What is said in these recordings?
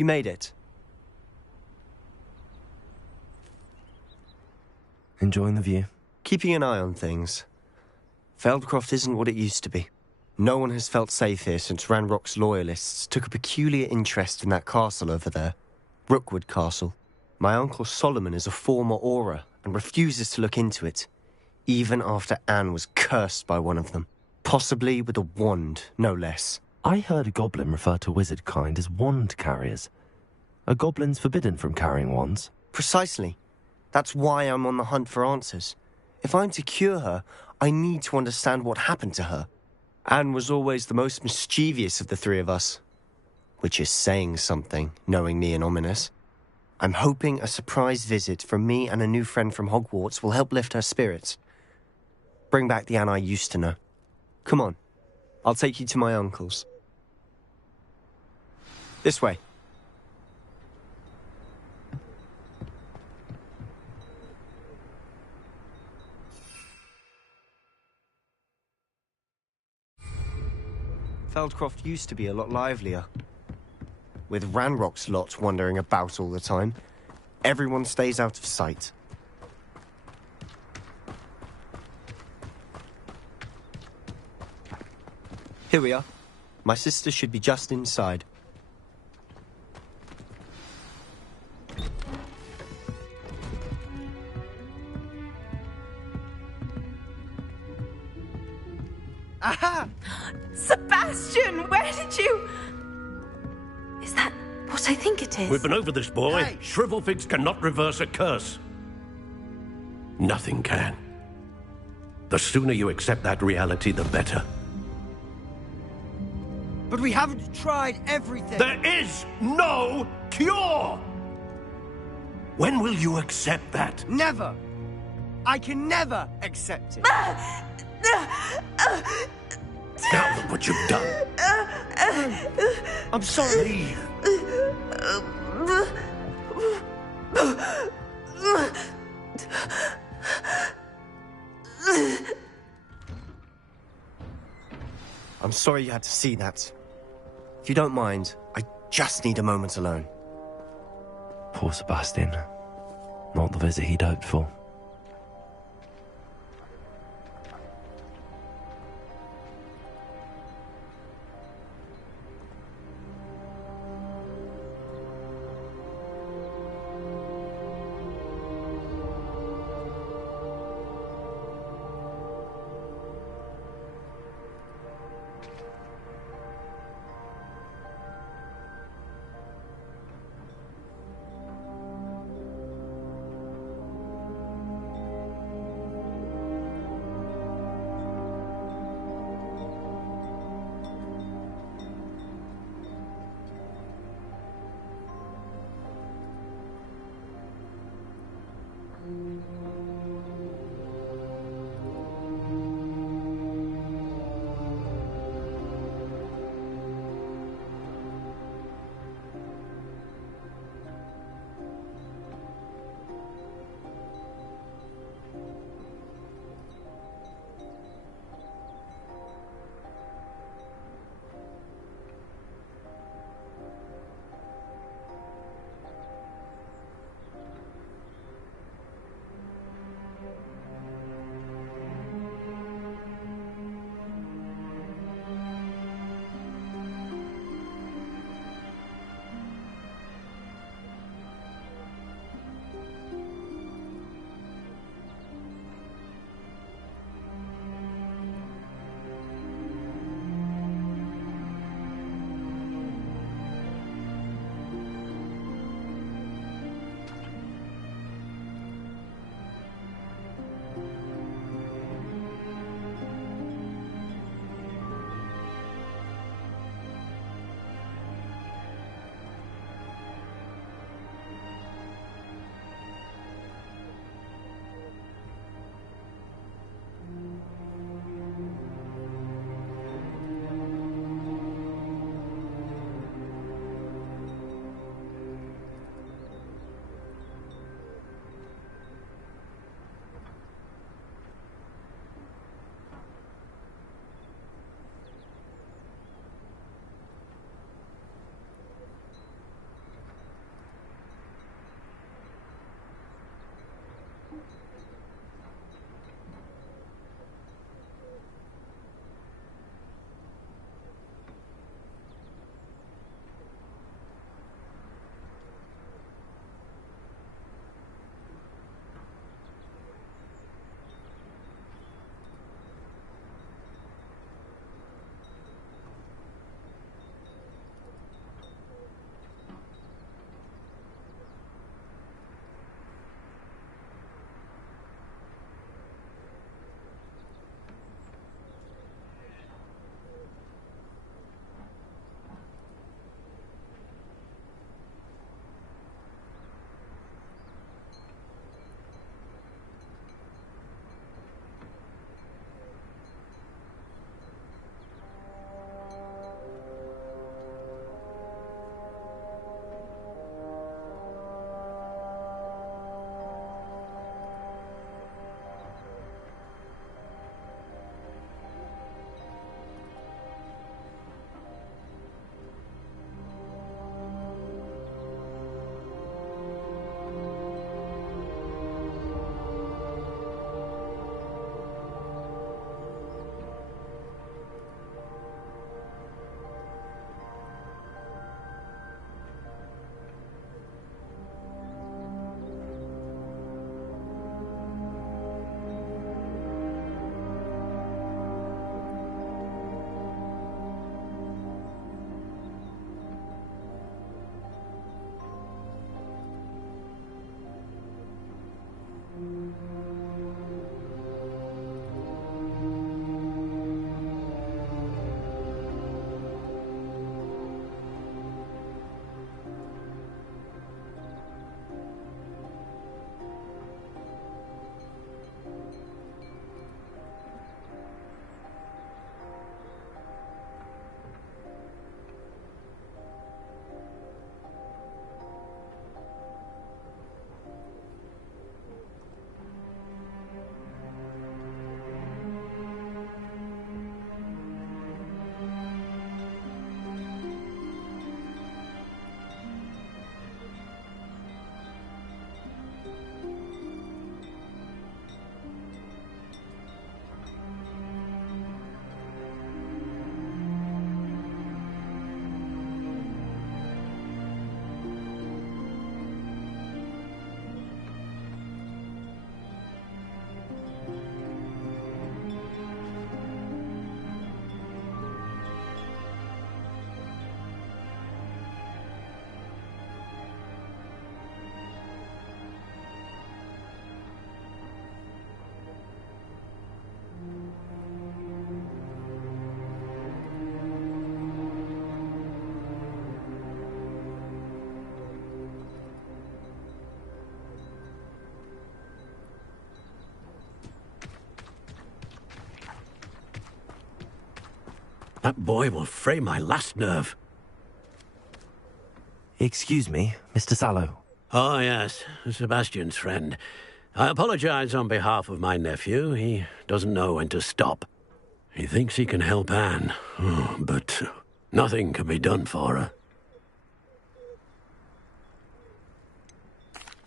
You made it. Enjoying the view? Keeping an eye on things. Feldcroft isn't what it used to be. No one has felt safe here since Ranrock's loyalists took a peculiar interest in that castle over there. Rookwood Castle. My uncle Solomon is a former Auror and refuses to look into it, even after Anne was cursed by one of them. Possibly with a wand, no less. I heard a goblin refer to wizard kind as wand carriers. Are goblins forbidden from carrying wands? Precisely. That's why I'm on the hunt for answers. If I'm to cure her, I need to understand what happened to her. Anne was always the most mischievous of the three of us. Which is saying something, knowing me and Ominous. I'm hoping a surprise visit from me and a new friend from Hogwarts will help lift her spirits. Bring back the Anne I used to know. Come on. I'll take you to my uncle's. This way. Feldcroft used to be a lot livelier. With Ranrock's lot wandering about all the time, everyone stays out of sight. Here we are. My sister should be just inside. Aha! Sebastian, where did you... Is that what I think it is? We've been over this, boy. Hey. Shrivelfigs cannot reverse a curse. Nothing can. The sooner you accept that reality, the better. But we haven't tried everything. There is no cure! When will you accept that? Never. I can never accept it. Now look what you've done. I'm sorry. I'm sorry you had to see that. If you don't mind, I just need a moment alone. Poor Sebastian. Not the visit he'd hoped for. That boy will fray my last nerve. Excuse me, Mr. Sallow. Oh, yes, Sebastian's friend. I apologize on behalf of my nephew. He doesn't know when to stop. He thinks he can help Anne, but nothing can be done for her.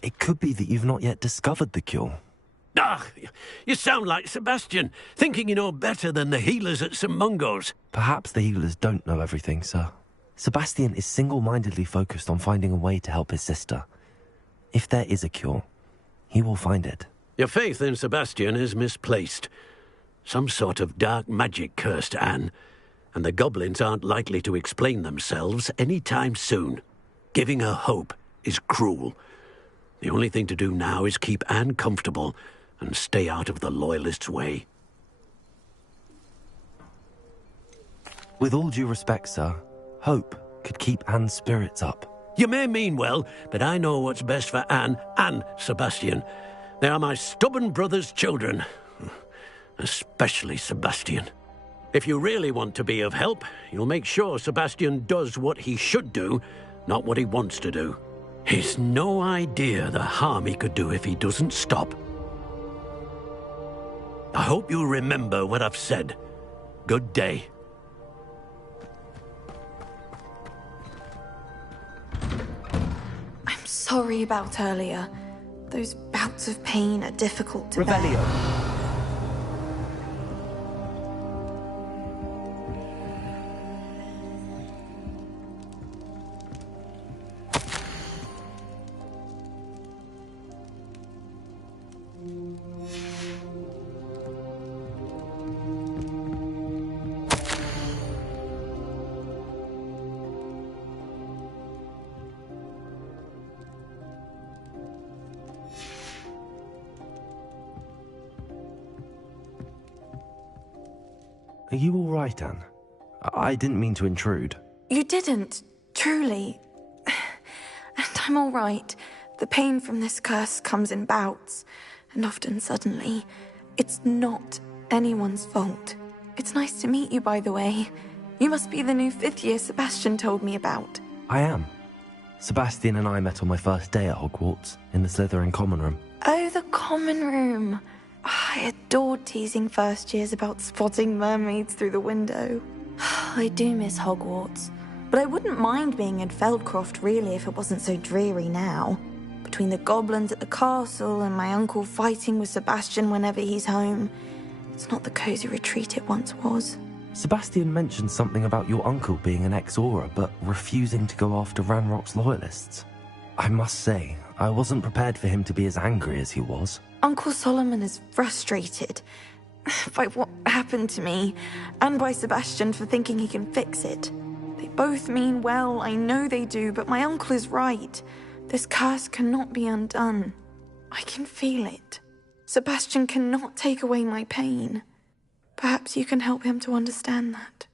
It could be that you've not yet discovered the cure. Ah, you sound like Sebastian, thinking you know better than the healers at St. Mungo's. Perhaps the healers don't know everything, sir. Sebastian is single-mindedly focused on finding a way to help his sister. If there is a cure, he will find it. Your faith in Sebastian is misplaced. Some sort of dark magic cursed Anne, and the goblins aren't likely to explain themselves any time soon. Giving her hope is cruel. The only thing to do now is keep Anne comfortable and stay out of the Loyalists' way. With all due respect, sir, hope could keep Anne's spirits up. You may mean well, but I know what's best for Anne and Sebastian. They are my stubborn brother's children. Especially Sebastian. If you really want to be of help, you'll make sure Sebastian does what he should do, not what he wants to do. He's no idea the harm he could do if he doesn't stop. I hope you'll remember what I've said. Good day. I'm sorry about earlier. Those bouts of pain are difficult to bear. Revelio. Are you all right, Anne? I didn't mean to intrude. You didn't, truly. And I'm all right. The pain from this curse comes in bouts, and often suddenly. It's not anyone's fault. It's nice to meet you, by the way. You must be the new 5th year Sebastian told me about. I am. Sebastian and I met on my first day at Hogwarts, in the Slytherin common room. Oh, the common room. I adored teasing first years about spotting mermaids through the window. I do miss Hogwarts, but I wouldn't mind being in Feldcroft really if it wasn't so dreary now. Between the goblins at the castle and my uncle fighting with Sebastian whenever he's home, it's not the cozy retreat it once was. Sebastian mentioned something about your uncle being an ex-Auror, but refusing to go after Ranrock's loyalists. I must say, I wasn't prepared for him to be as angry as he was. Uncle Solomon is frustrated by what happened to me, and by Sebastian for thinking he can fix it. They both mean well, I know they do, but my uncle is right. This curse cannot be undone. I can feel it. Sebastian cannot take away my pain. Perhaps you can help him to understand that.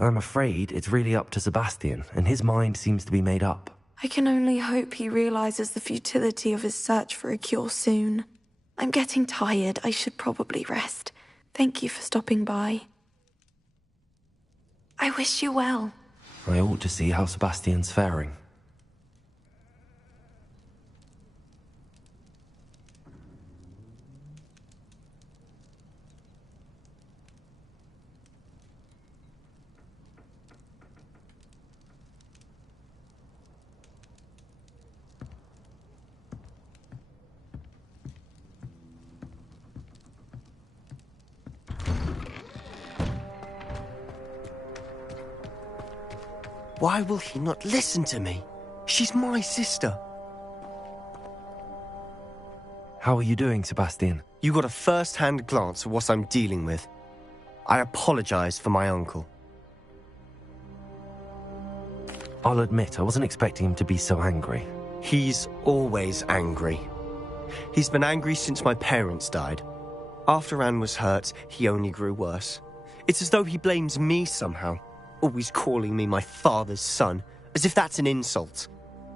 I'm afraid it's really up to Sebastian, and his mind seems to be made up. I can only hope he realizes the futility of his search for a cure soon. I'm getting tired. I should probably rest. Thank you for stopping by. I wish you well. I ought to see how Sebastian's faring. Why will he not listen to me? She's my sister. How are you doing, Sebastian? You got a first-hand glance at what I'm dealing with. I apologize for my uncle. I'll admit, I wasn't expecting him to be so angry. He's always angry. He's been angry since my parents died. After Anne was hurt, he only grew worse. It's as though he blames me somehow, always calling me my father's son, as if that's an insult.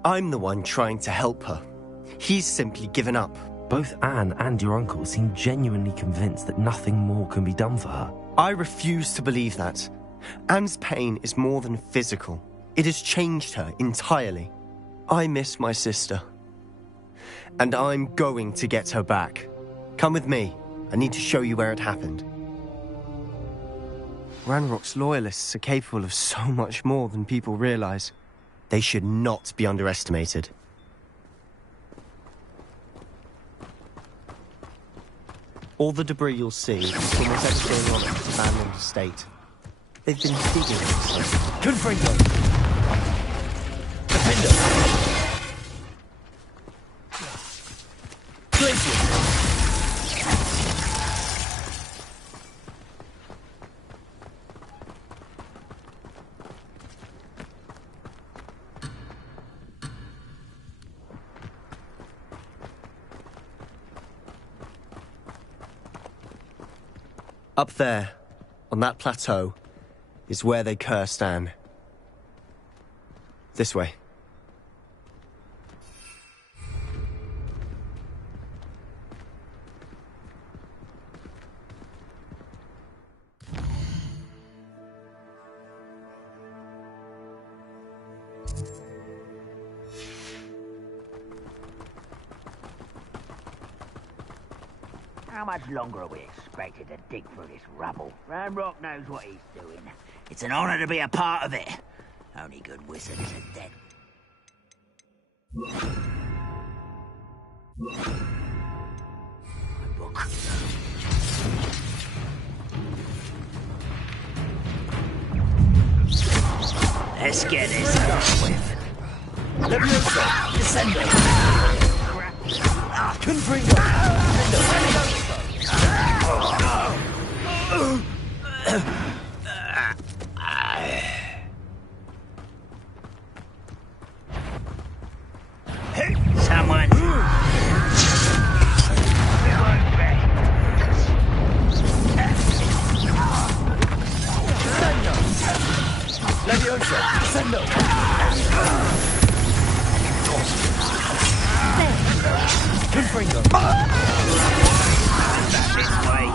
I'm the one trying to help her. He's simply given up. Both Anne and your uncle seem genuinely convinced that nothing more can be done for her. I refuse to believe that. Anne's pain is more than physical. It has changed her entirely. I miss my sister. And I'm going to get her back. Come with me. I need to show you where it happened. Ranrock's loyalists are capable of so much more than people realize. They should not be underestimated. All the debris you'll see is from whatever's going on at the abandoned estate. They've been digging it. Confringo! Defender! Glacier! Up there, on that plateau, is where they cursed Anne. This way. How much longer are we expected to dig through this rubble? Ranrock knows what he's doing. It's an honor to be a part of it. Only good wizard isn't dead. My book. Let's get this over with. Leviosa! Descendo! Confringo! Someone. Leviosa! Descendo! Confringo! This way.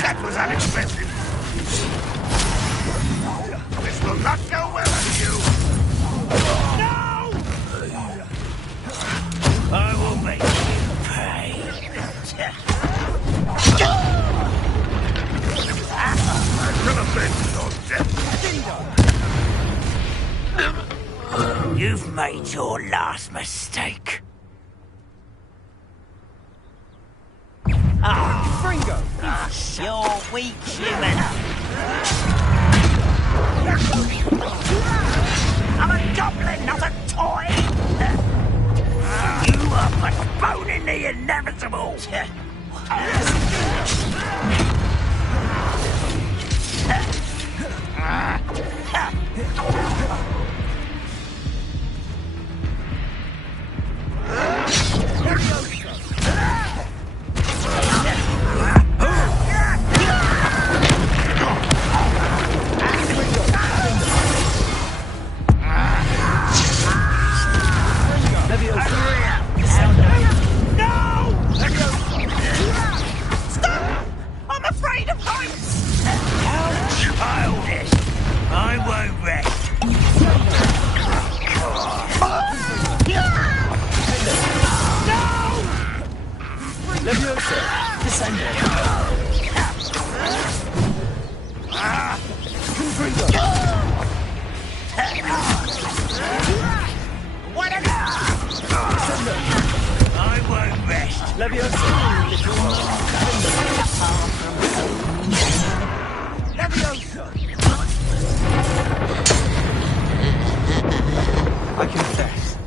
That was unexpected. This will not go well with you. No! I will make you pay. I could have been your death. You've made your last mistake. Fringo! You're weak, human. I'm a goblin, not a toy. You are postponing the inevitable. I confess,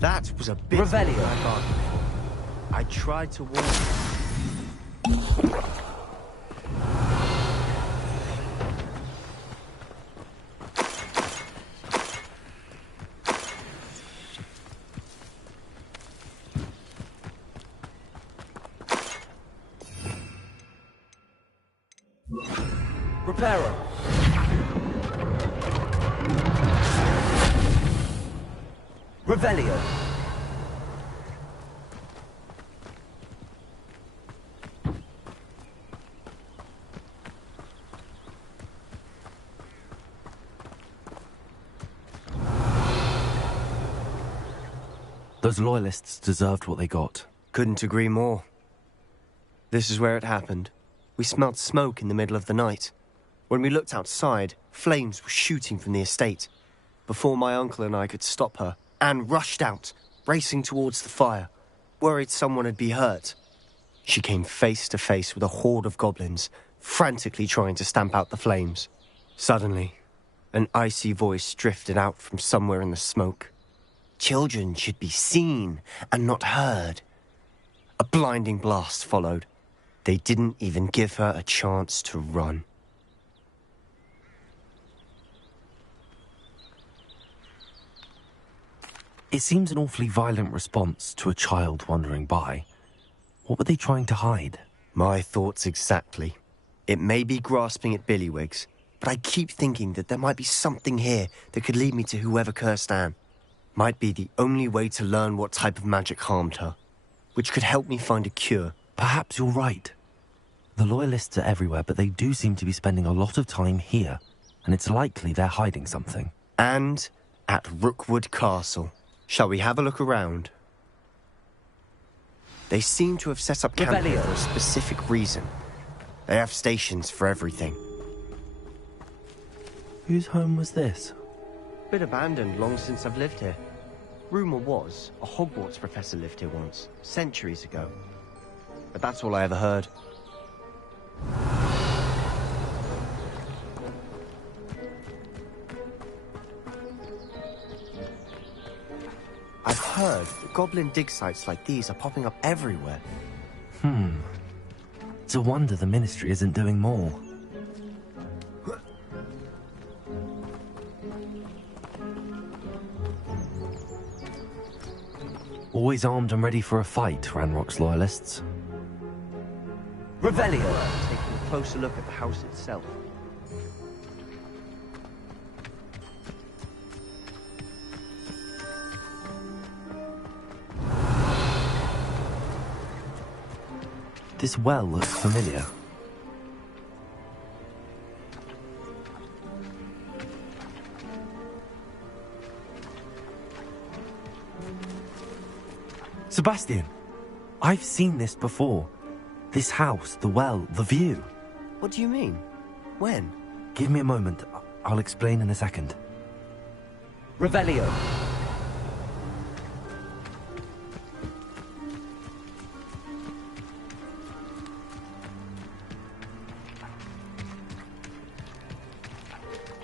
that was a bit Revelio. of my bargain. I tried to warn you. Reparo. Revelio. Those loyalists deserved what they got. Couldn't agree more. This is where it happened. We smelled smoke in the middle of the night. When we looked outside, flames were shooting from the estate. Before my uncle and I could stop her, Anne rushed out, racing towards the fire, worried someone had been hurt. She came face to face with a horde of goblins, frantically trying to stamp out the flames. Suddenly, an icy voice drifted out from somewhere in the smoke. Children should be seen and not heard. A blinding blast followed. They didn't even give her a chance to run. It seems an awfully violent response to a child wandering by. What were they trying to hide? My thoughts exactly. It may be grasping at billywhigs, but I keep thinking that there might be something here that could lead me to whoever cursed Anne. Might be the only way to learn what type of magic harmed her, which could help me find a cure. Perhaps you're right. The loyalists are everywhere, but they do seem to be spending a lot of time here, and it's likely they're hiding something. And at Rookwood Castle. Shall we have a look around? They seem to have set up camp here for a specific reason. They have stations for everything. Whose home was this? Been abandoned long since I've lived here. Rumour was a Hogwarts professor lived here once, centuries ago. But that's all I ever heard. I've heard that goblin dig sites like these are popping up everywhere. It's a wonder the Ministry isn't doing more. Always armed and ready for a fight, Ranrock's loyalists. Revelio! Taking a closer look at the house itself. This well looks familiar. Sebastian, I've seen this before. This house, the well, the view. What do you mean? When? Give me a moment. I'll explain in a second. Revelio.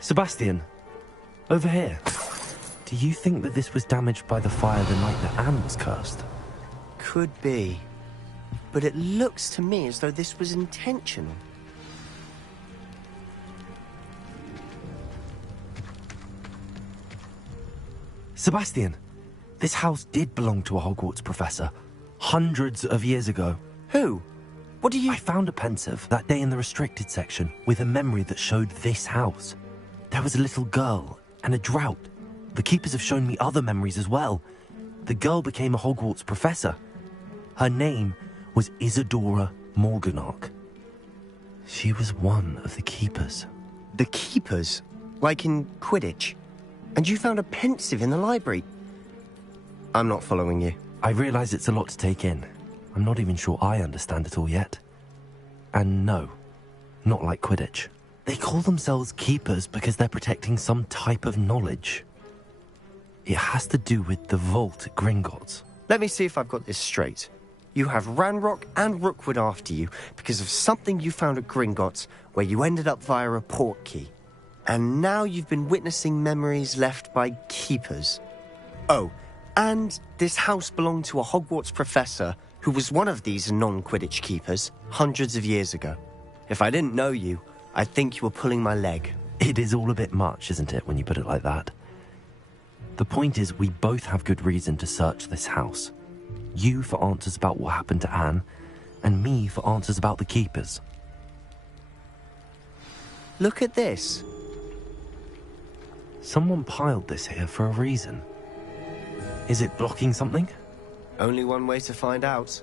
Sebastian, over here. Do you think that this was damaged by the fire the night that Anne was cursed? Could be. But it looks to me as though this was intentional. Sebastian, this house did belong to a Hogwarts professor, hundreds of years ago. Who? What do you... I found a pensive that day in the restricted section with a memory that showed this house. There was a little girl and a drought. The keepers have shown me other memories as well. The girl became a Hogwarts professor. Her name was Isadora Morganach. She was one of the keepers. The keepers? Like in Quidditch? And you found a pensive in the library? I'm not following you. I realize it's a lot to take in. I'm not even sure I understand it all yet. And no, not like Quidditch. They call themselves keepers because they're protecting some type of knowledge. It has to do with the vault at Gringotts. Let me see if I've got this straight. You have Ranrock and Rookwood after you because of something you found at Gringotts where you ended up via a portkey. And now you've been witnessing memories left by keepers. Oh, and this house belonged to a Hogwarts professor who was one of these non-Quidditch keepers hundreds of years ago. If I didn't know you, I'd think you were pulling my leg. It is all a bit much, isn't it, when you put it like that? The point is, we both have good reason to search this house. You for answers about what happened to Anne, and me for answers about the keepers. Look at this. Someone piled this here for a reason. Is it blocking something? Only one way to find out.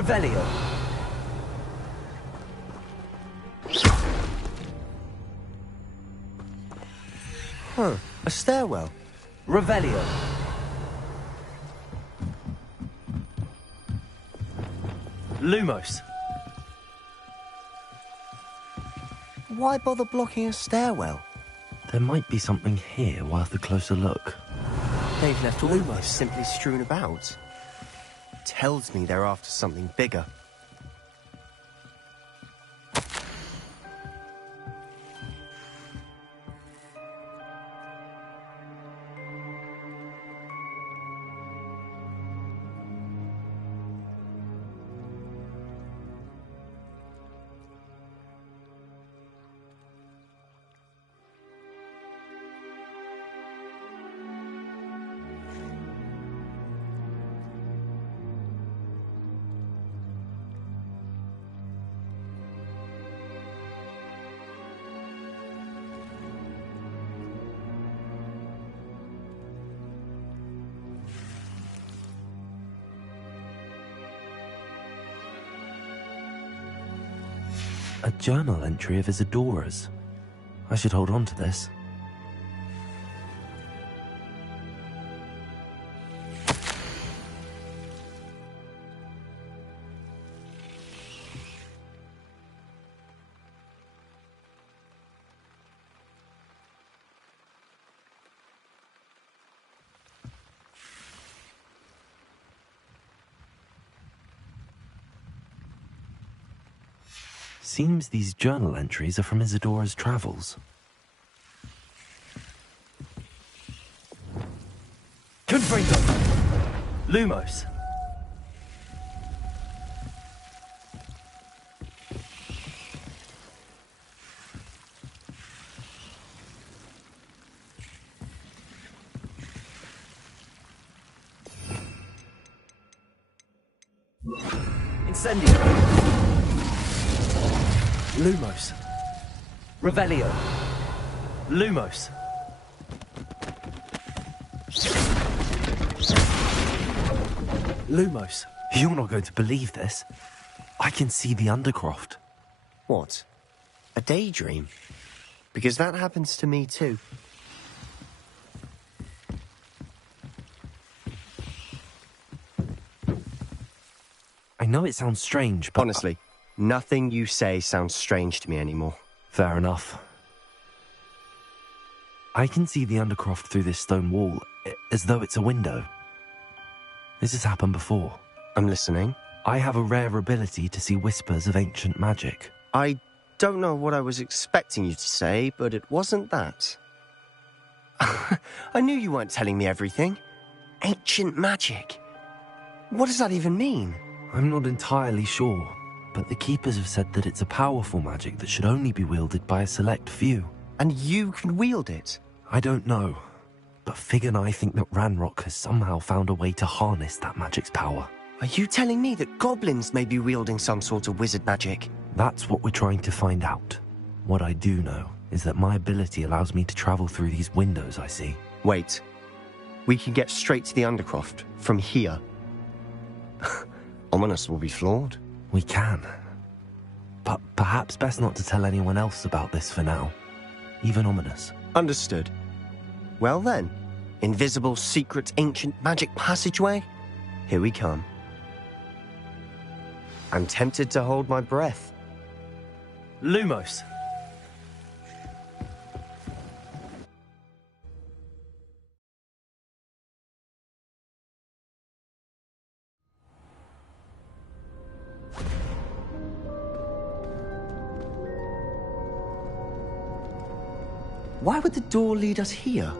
Revelio. Huh, a stairwell. Revelio. Lumos. Why bother blocking a stairwell? There might be something here worth a closer look. They've left all of this simply strewn about. Tells me they're after something bigger. A journal entry of Isadora's. I should hold on to this. Seems these journal entries are from Isadora's travels. Confringo! Lumos! Incendio! Lumos. Revelio. Lumos. Lumos. You're not going to believe this. I can see the Undercroft. What? A daydream? Because that happens to me too. I know it sounds strange, but... Honestly, nothing you say sounds strange to me anymore. Fair enough. I can see the Undercroft through this stone wall, as though it's a window. This has happened before. I'm listening. I have a rare ability to see whispers of ancient magic. I don't know what I was expecting you to say, but it wasn't that. I knew you weren't telling me everything. Ancient magic. What does that even mean? I'm not entirely sure, but the Keepers have said that it's a powerful magic that should only be wielded by a select few. And you can wield it? I don't know, but Fig and I think that Ranrock has somehow found a way to harness that magic's power. Are you telling me that goblins may be wielding some sort of wizard magic? That's what we're trying to find out. What I do know is that my ability allows me to travel through these windows I see. Wait. We can get straight to the Undercroft from here. Ominous will be flawed. We can. But perhaps best not to tell anyone else about this for now. Even Ominous. Understood. Well then, invisible, secret, ancient magic passageway? Here we come. I'm tempted to hold my breath. Lumos. Why would the door lead us here?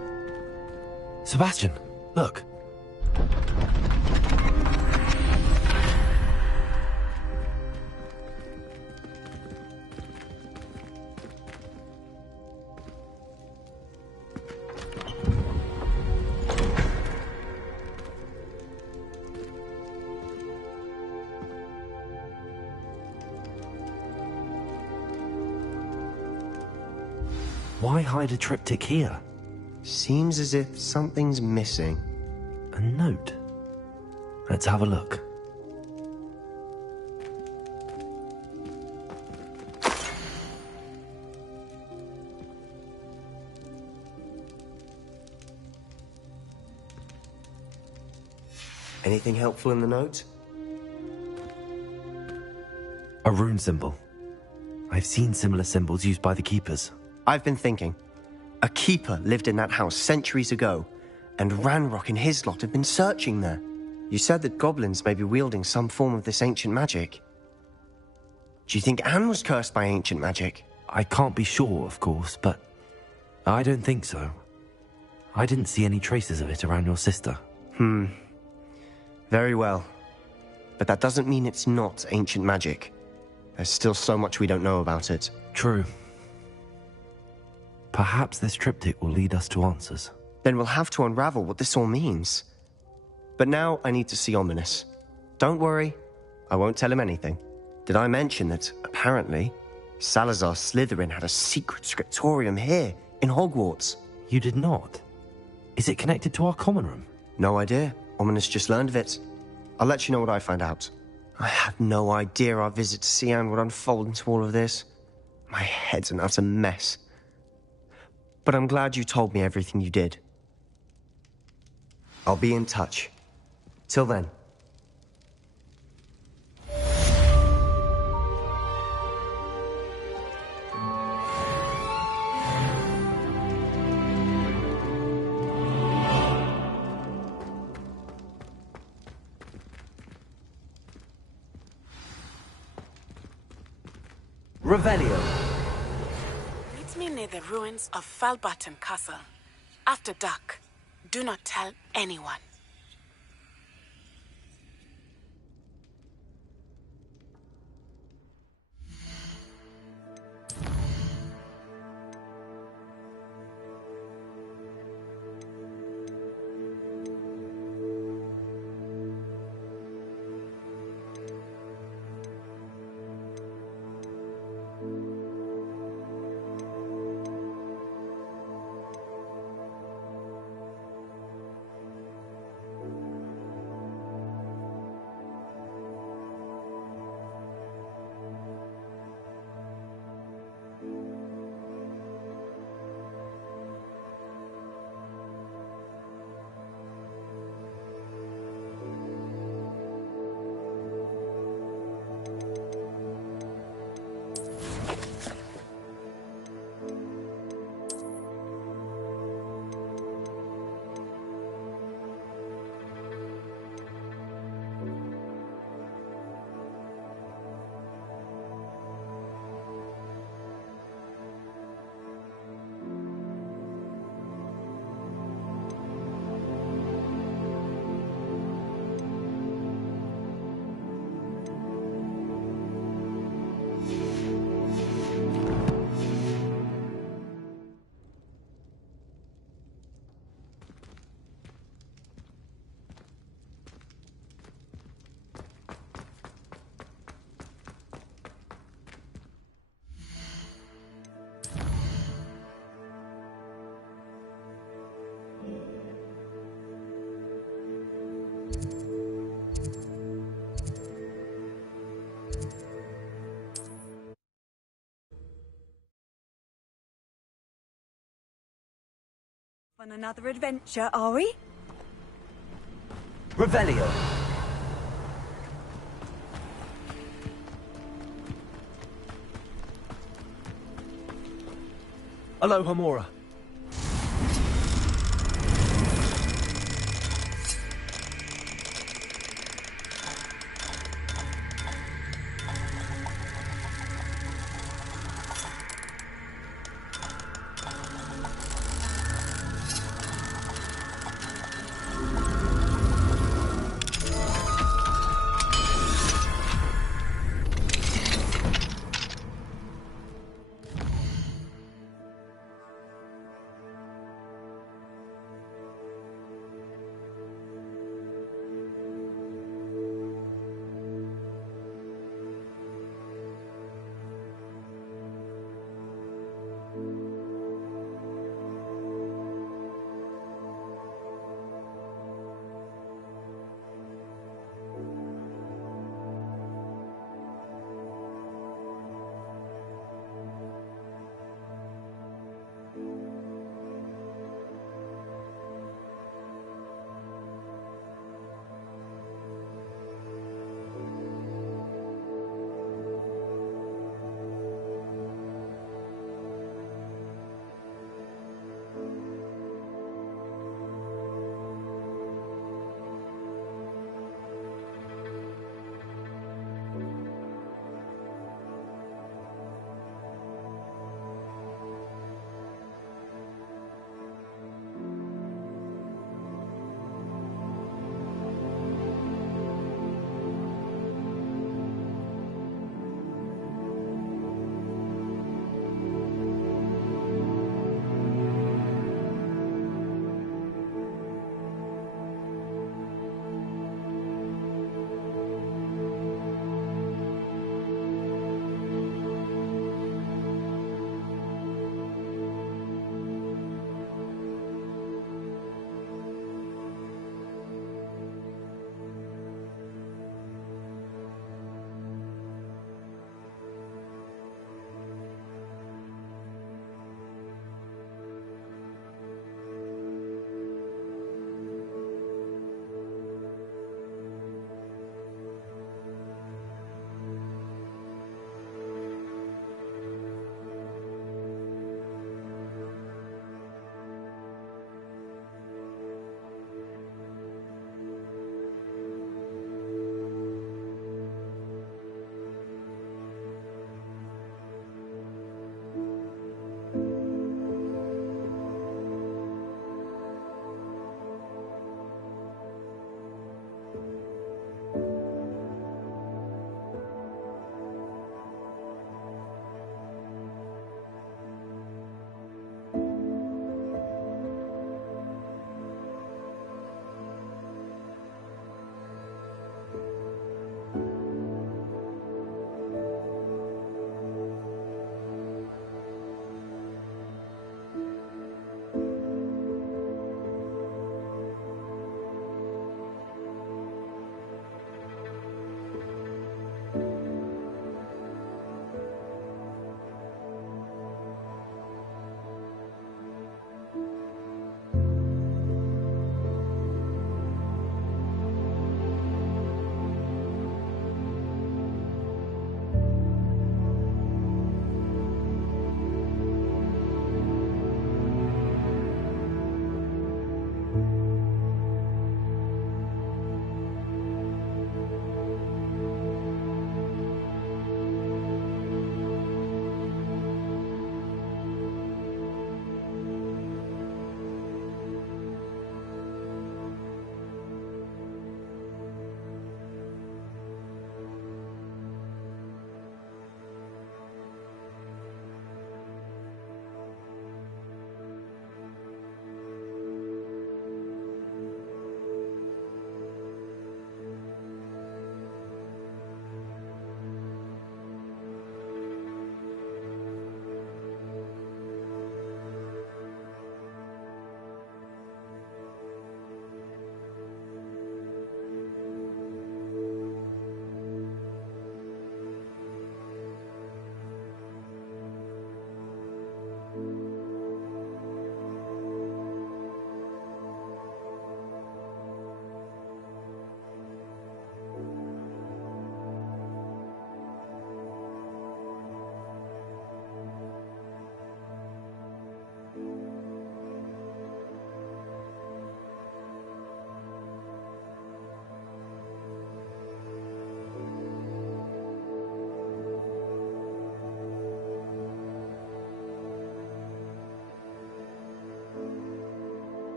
Sebastian, look. Why hide a triptych here? Seems as if something's missing. A note. Let's have a look. Anything helpful in the note? A rune symbol. I've seen similar symbols used by the keepers. I've been thinking. A keeper lived in that house centuries ago, and Ranrock and his lot have been searching there. You said that goblins may be wielding some form of this ancient magic. Do you think Anne was cursed by ancient magic? I can't be sure, of course, but I don't think so. I didn't see any traces of it around your sister. Very well. But that doesn't mean it's not ancient magic. There's still so much we don't know about it. True. Perhaps this triptych will lead us to answers. Then we'll have to unravel what this all means. But now I need to see Ominous. Don't worry, I won't tell him anything. Did I mention that, apparently, Salazar Slytherin had a secret scriptorium here, in Hogwarts? You did not? Is it connected to our common room? No idea. Ominous just learned of it. I'll let you know what I find out. I had no idea our visit to see Anne would unfold into all of this. My head's an utter mess. But I'm glad you told me everything you did. I'll be in touch. Till then. Revelio. Meet me near the ruins of Falbaton Castle. After dark. Do not tell anyone. On another adventure, are we? Revelio. Aloha Mora.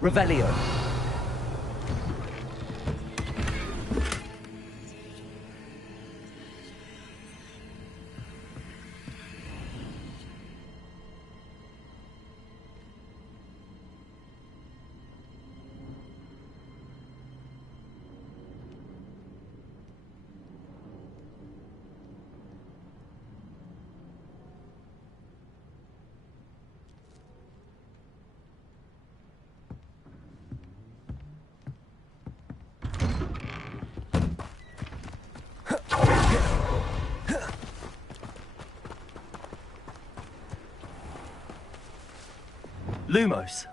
Revelio. Lumos.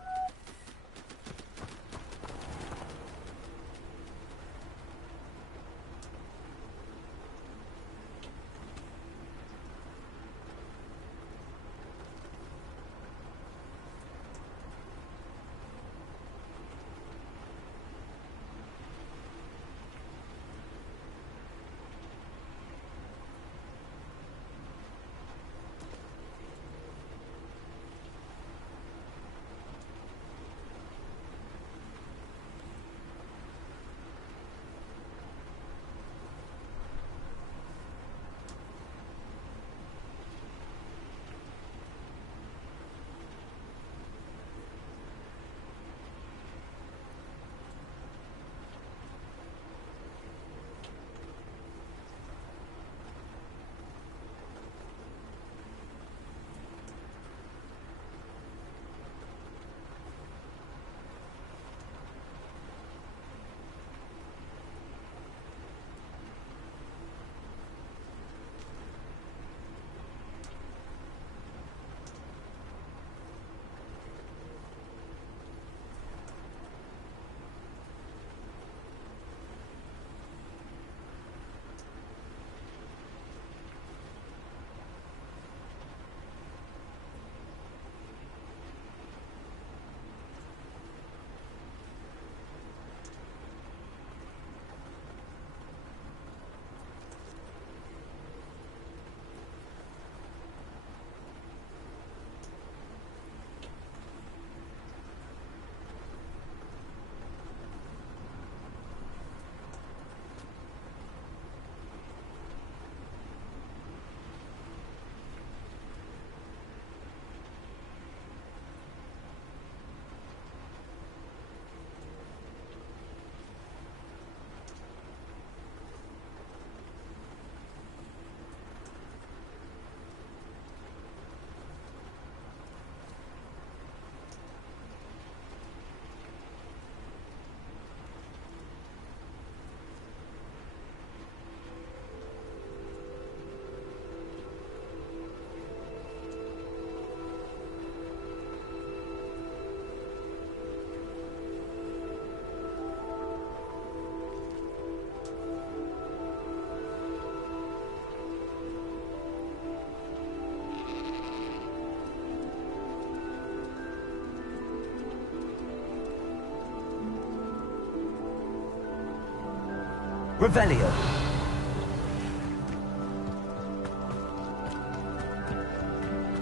Revelio.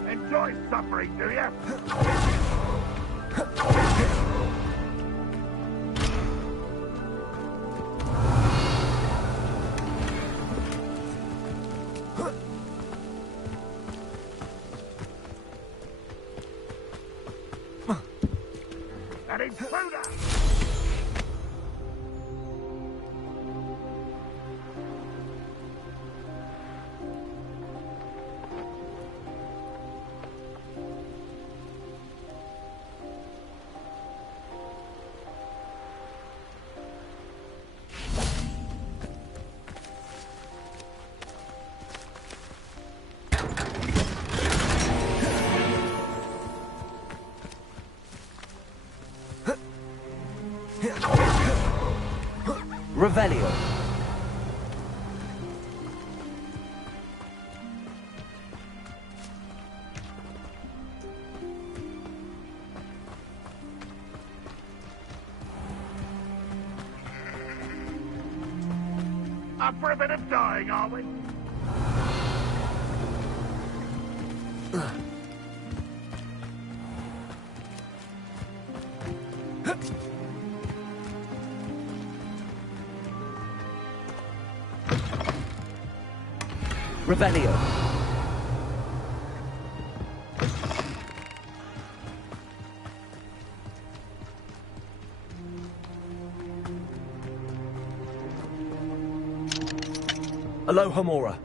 Enjoy suffering, do you? An intruder! Revelio. Up for a bit of dying, are we? Revelio. Alohomora.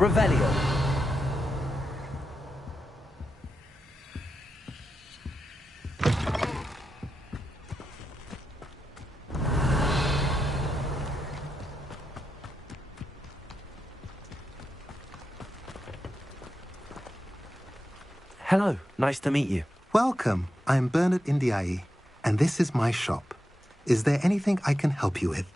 Revelio. Hello, nice to meet you. Welcome. I'm Bernard Indiai, and this is my shop. Is there anything I can help you with?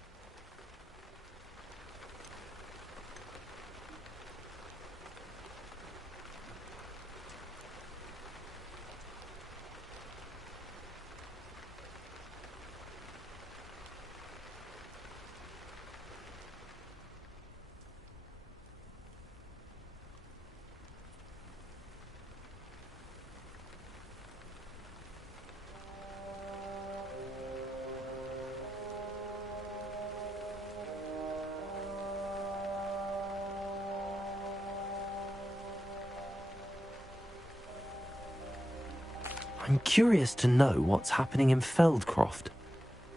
I'm curious to know what's happening in Feldcroft.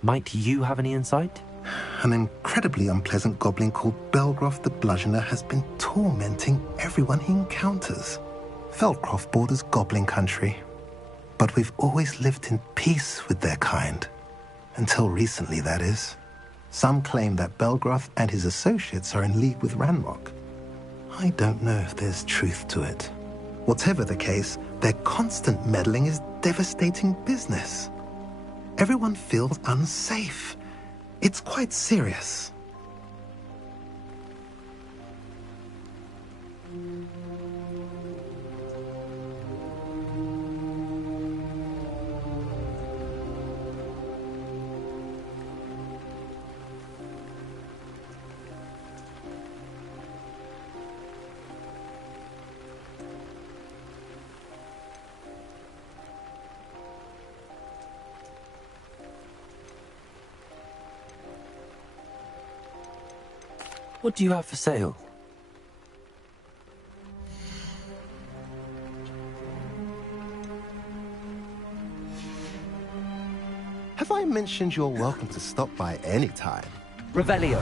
Might you have any insight? An incredibly unpleasant goblin called Belgroth the Bludgeoner has been tormenting everyone he encounters. Feldcroft borders goblin country, but we've always lived in peace with their kind. Until recently, that is. Some claim that Belgroth and his associates are in league with Ranrock. I don't know if there's truth to it. Whatever the case, their constant meddling is devastating business. Everyone feels unsafe. It's quite serious. What do you have for sale? Have I mentioned you're welcome to stop by any time? Revelio.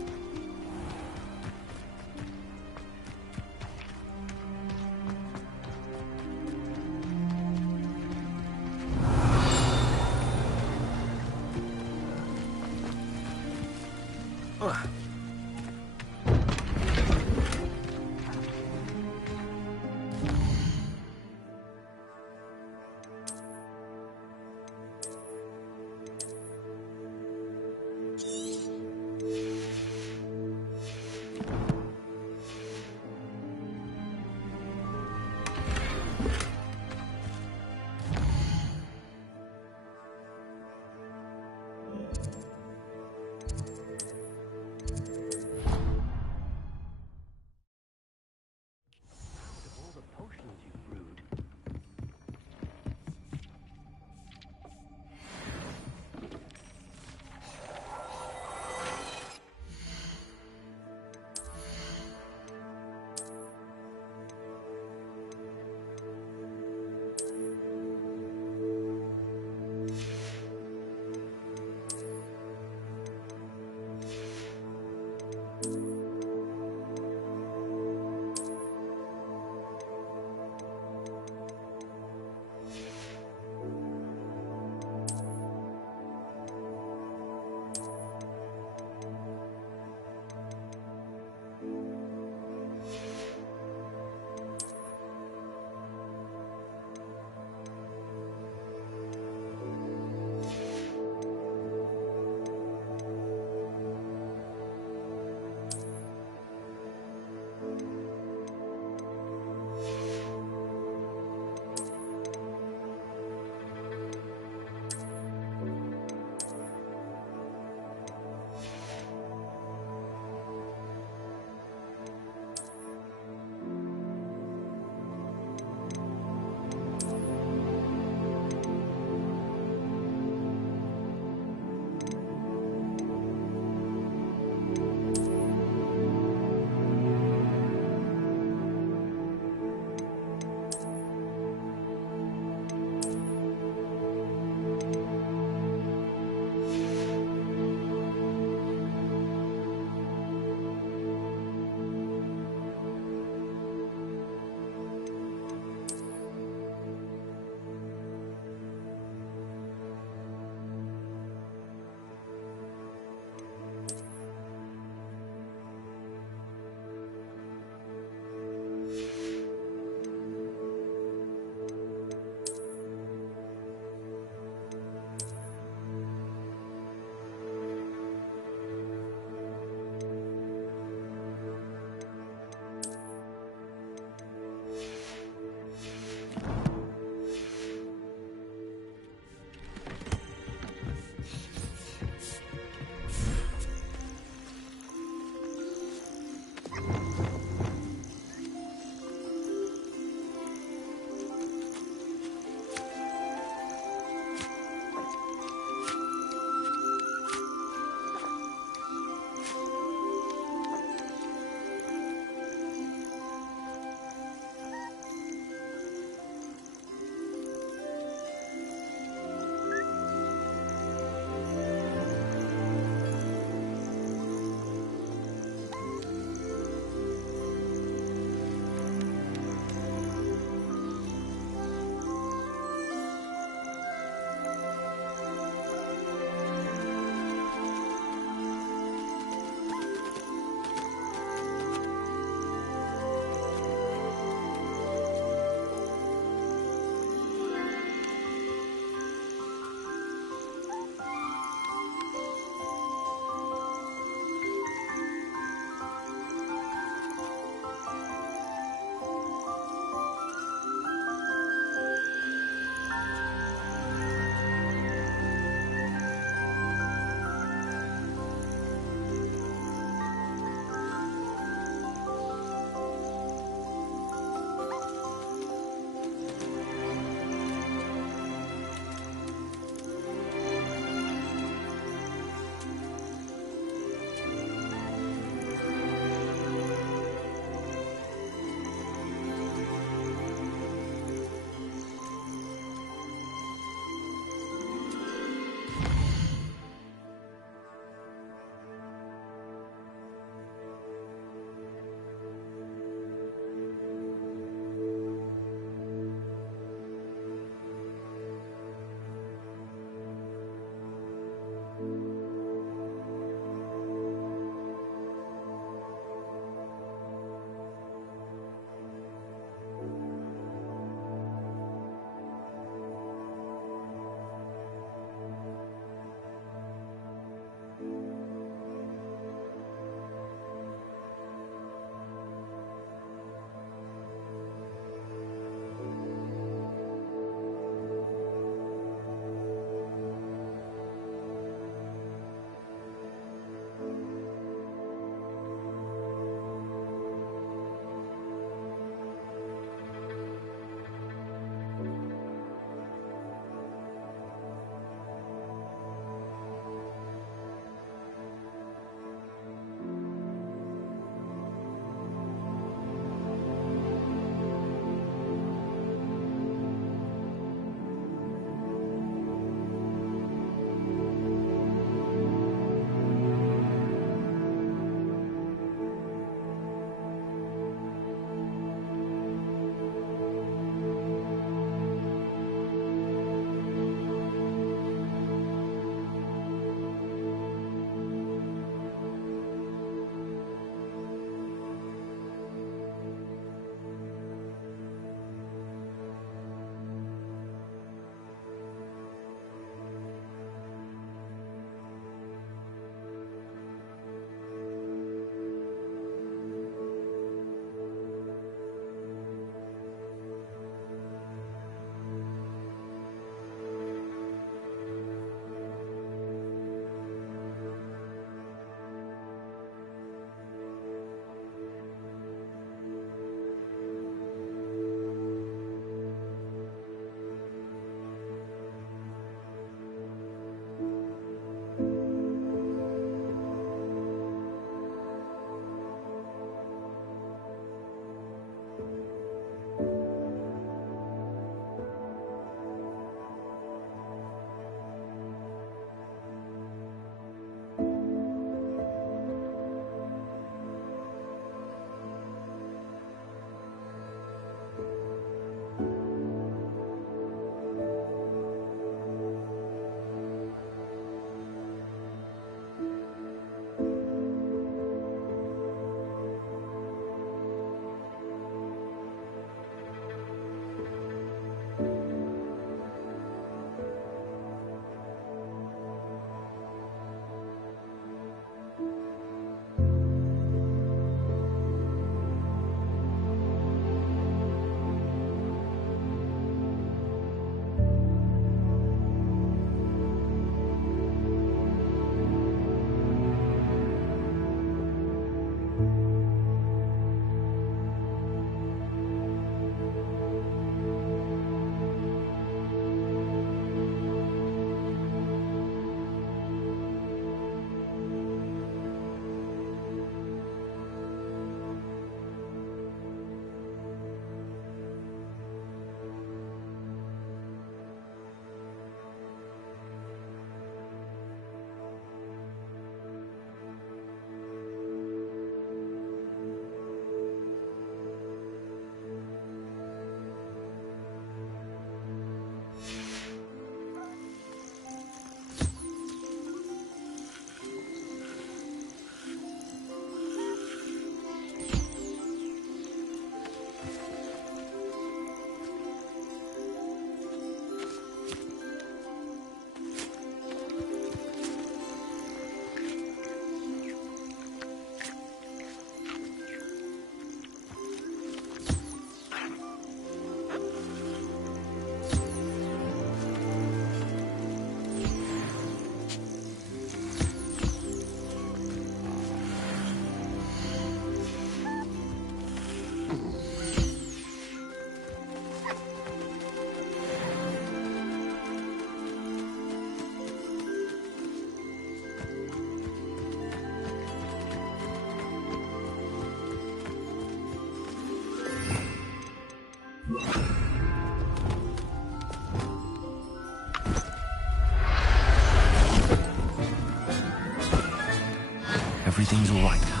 everything's all right now.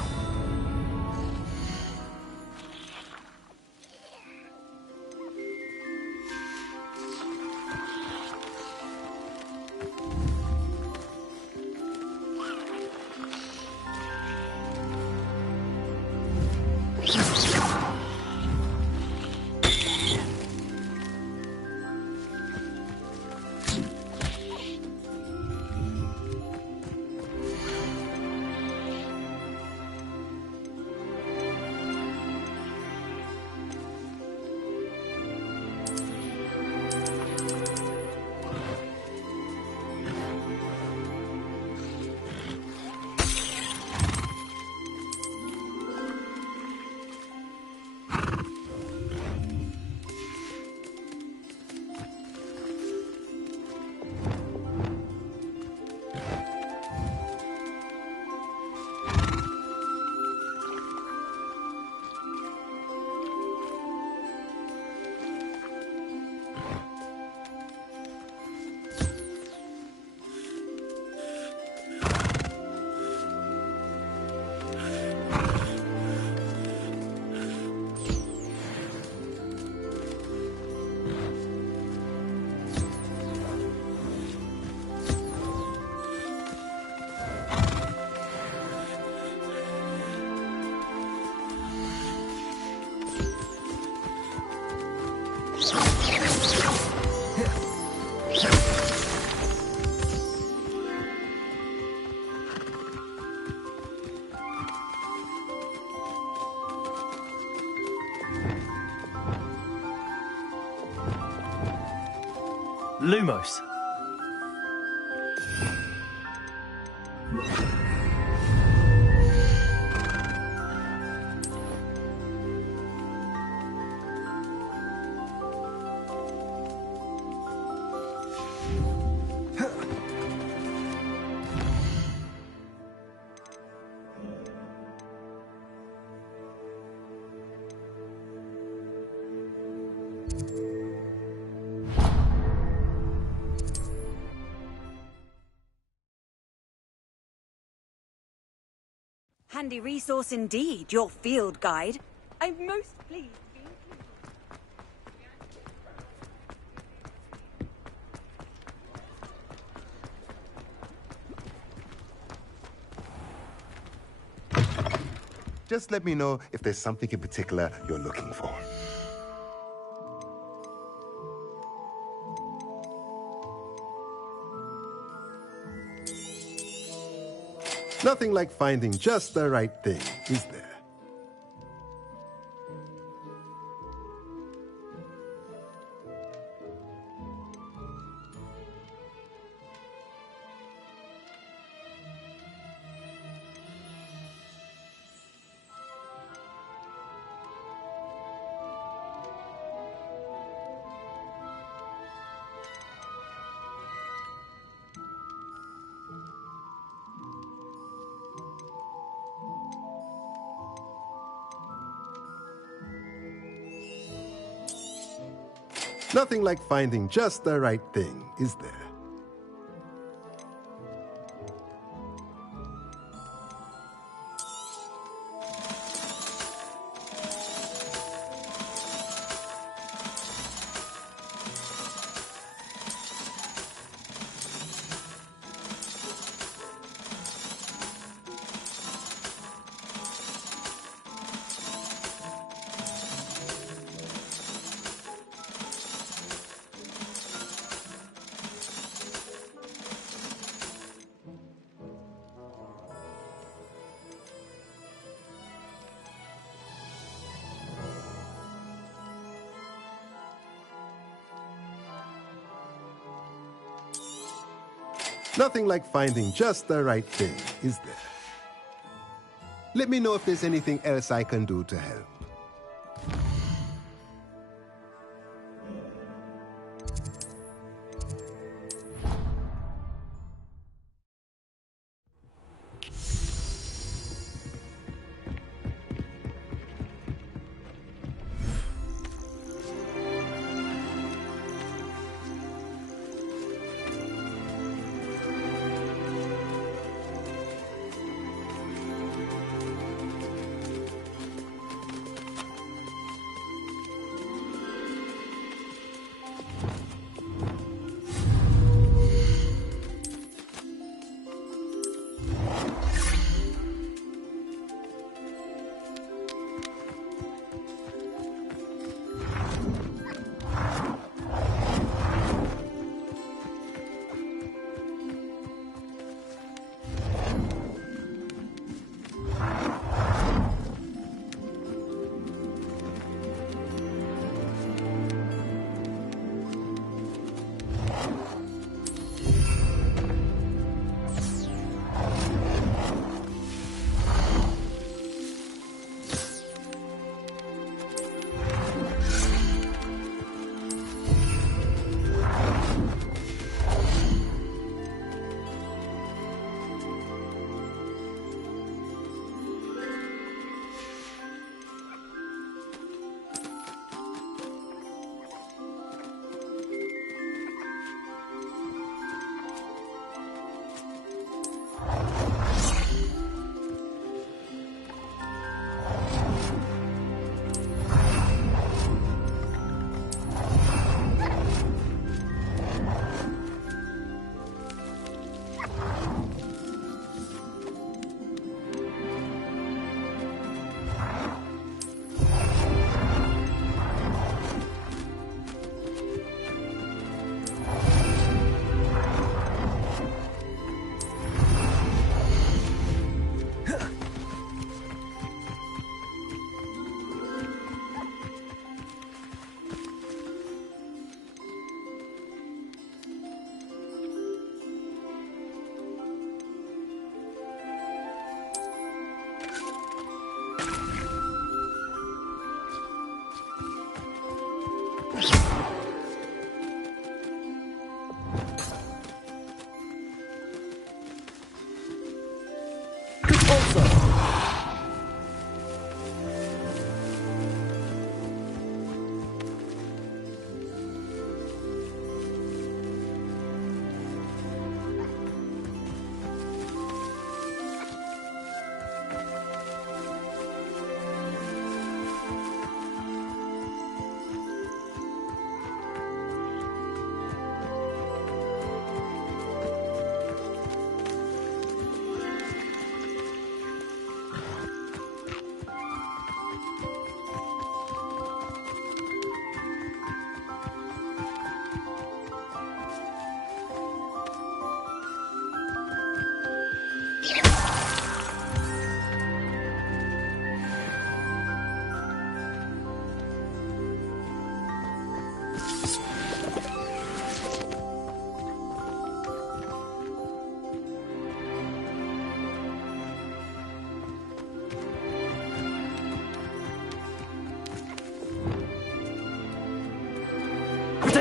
Lumos. Handy resource indeed, your field guide. I'm most pleased. Just let me know if there's something in particular you're looking for. Nothing like finding just the right thing, is there? Nothing like finding just the right thing, is there? Nothing like finding just the right thing, is there? Let me know if there's anything else I can do to help.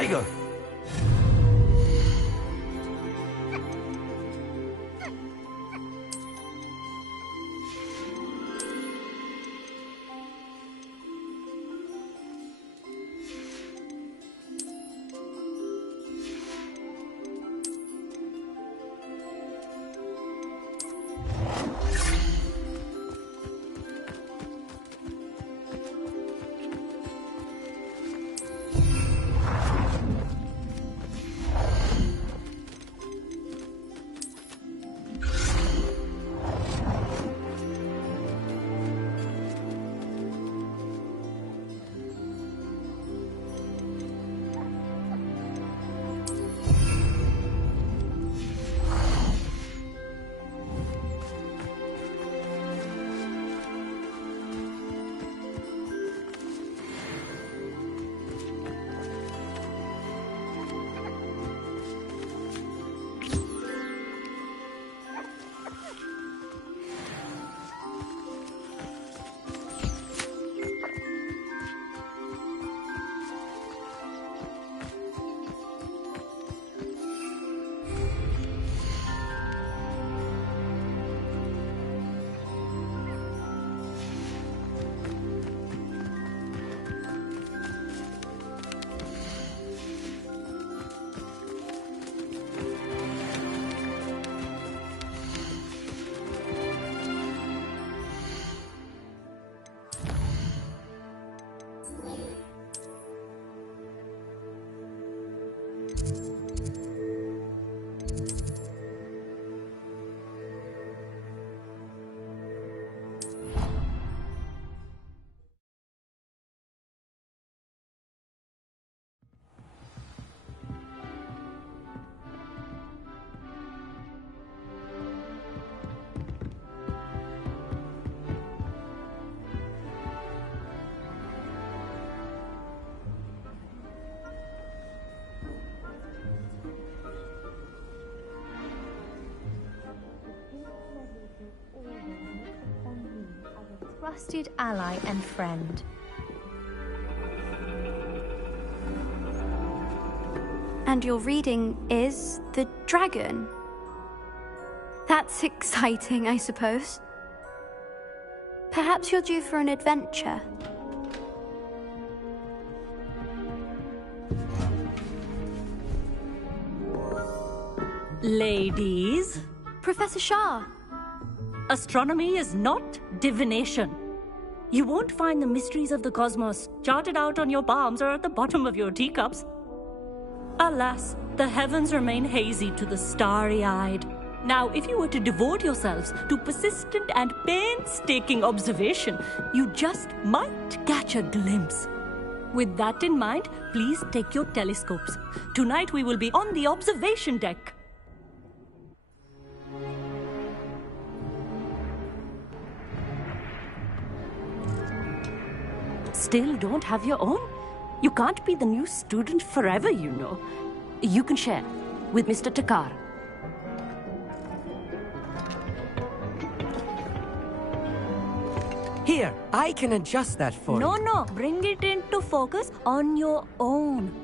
There you go. Trusted ally and friend. And your reading is The Dragon. That's exciting, I suppose. Perhaps you're due for an adventure. Ladies, Professor Shah. astronomy is not divination. You won't find the mysteries of the cosmos charted out on your palms or at the bottom of your teacups. Alas, the heavens remain hazy to the starry-eyed. Now, if you were to devote yourselves to persistent and painstaking observation, you just might catch a glimpse. With that in mind, please take your telescopes. Tonight we will be on the observation deck. Still don't have your own? You can't be the new student forever, you know. You can share with Mr. Takar. Here, I can adjust that for you. No, bring it into focus on your own.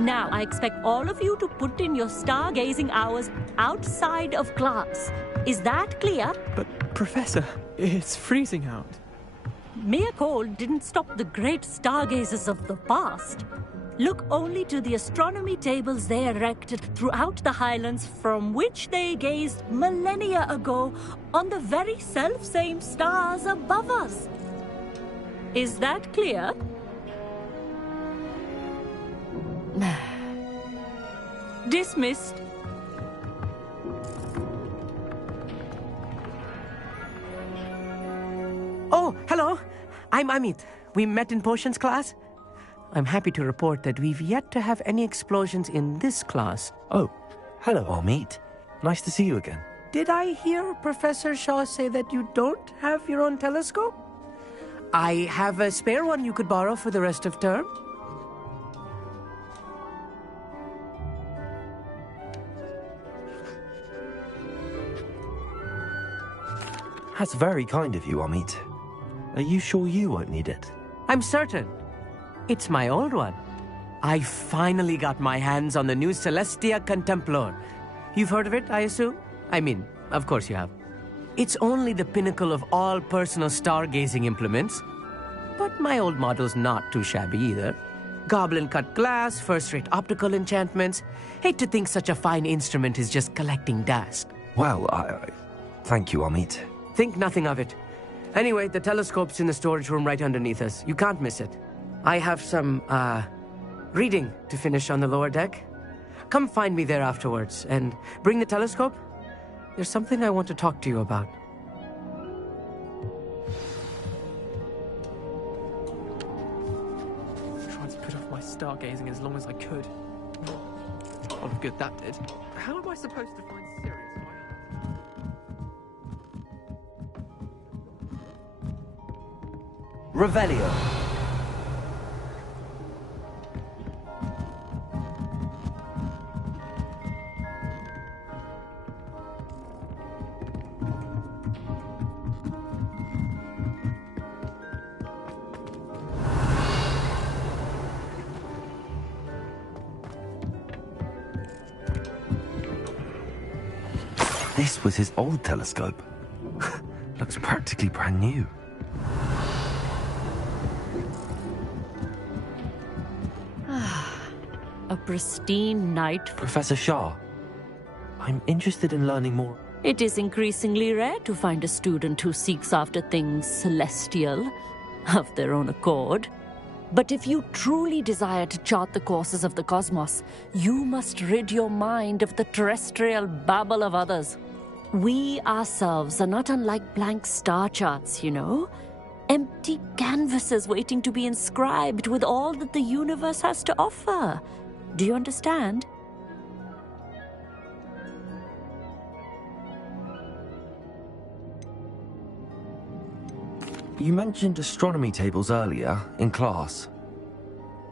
Now, I expect all of you to put in your stargazing hours outside of class. Is that clear? But, Professor, it's freezing out. Mere cold didn't stop the great stargazers of the past. Look only to the astronomy tables they erected throughout the highlands from which they gazed millennia ago on the very self-same stars above us. Is that clear? Dismissed. Oh, hello. I'm Amit. We met in potions class. I'm happy to report that we've yet to have any explosions in this class. Oh, hello, Amit. Nice to see you again. Did I hear Professor Shaw say that you don't have your own telescope? I have a spare one you could borrow for the rest of term. That's very kind of you, Amit. Are you sure you won't need it? I'm certain. It's my old one. I finally got my hands on the new Celestia Contemplar. You've heard of it, I assume? I mean, of course you have. It's only the pinnacle of all personal stargazing implements. But my old model's not too shabby either. Goblin-cut glass, first-rate optical enchantments. Hate to think such a fine instrument is just collecting dust. Well, thank you, Amit. Think nothing of it. Anyway, the telescope's in the storage room right underneath us. You can't miss it. I have some, reading to finish on the lower deck. Come find me there afterwards, and bring the telescope. There's something I want to talk to you about. Tried to put off my stargazing as long as I could. A lot of good that did. How am I supposed to find Sirius? Revelio. This was his old telescope. Looks practically brand new. A pristine night. Professor Shah, I'm interested in learning more. It is increasingly rare to find a student who seeks after things celestial, of their own accord. But if you truly desire to chart the courses of the cosmos, you must rid your mind of the terrestrial babble of others. We ourselves are not unlike blank star charts, you know. Empty canvases waiting to be inscribed with all that the universe has to offer. Do you understand? You mentioned astronomy tables earlier, in class.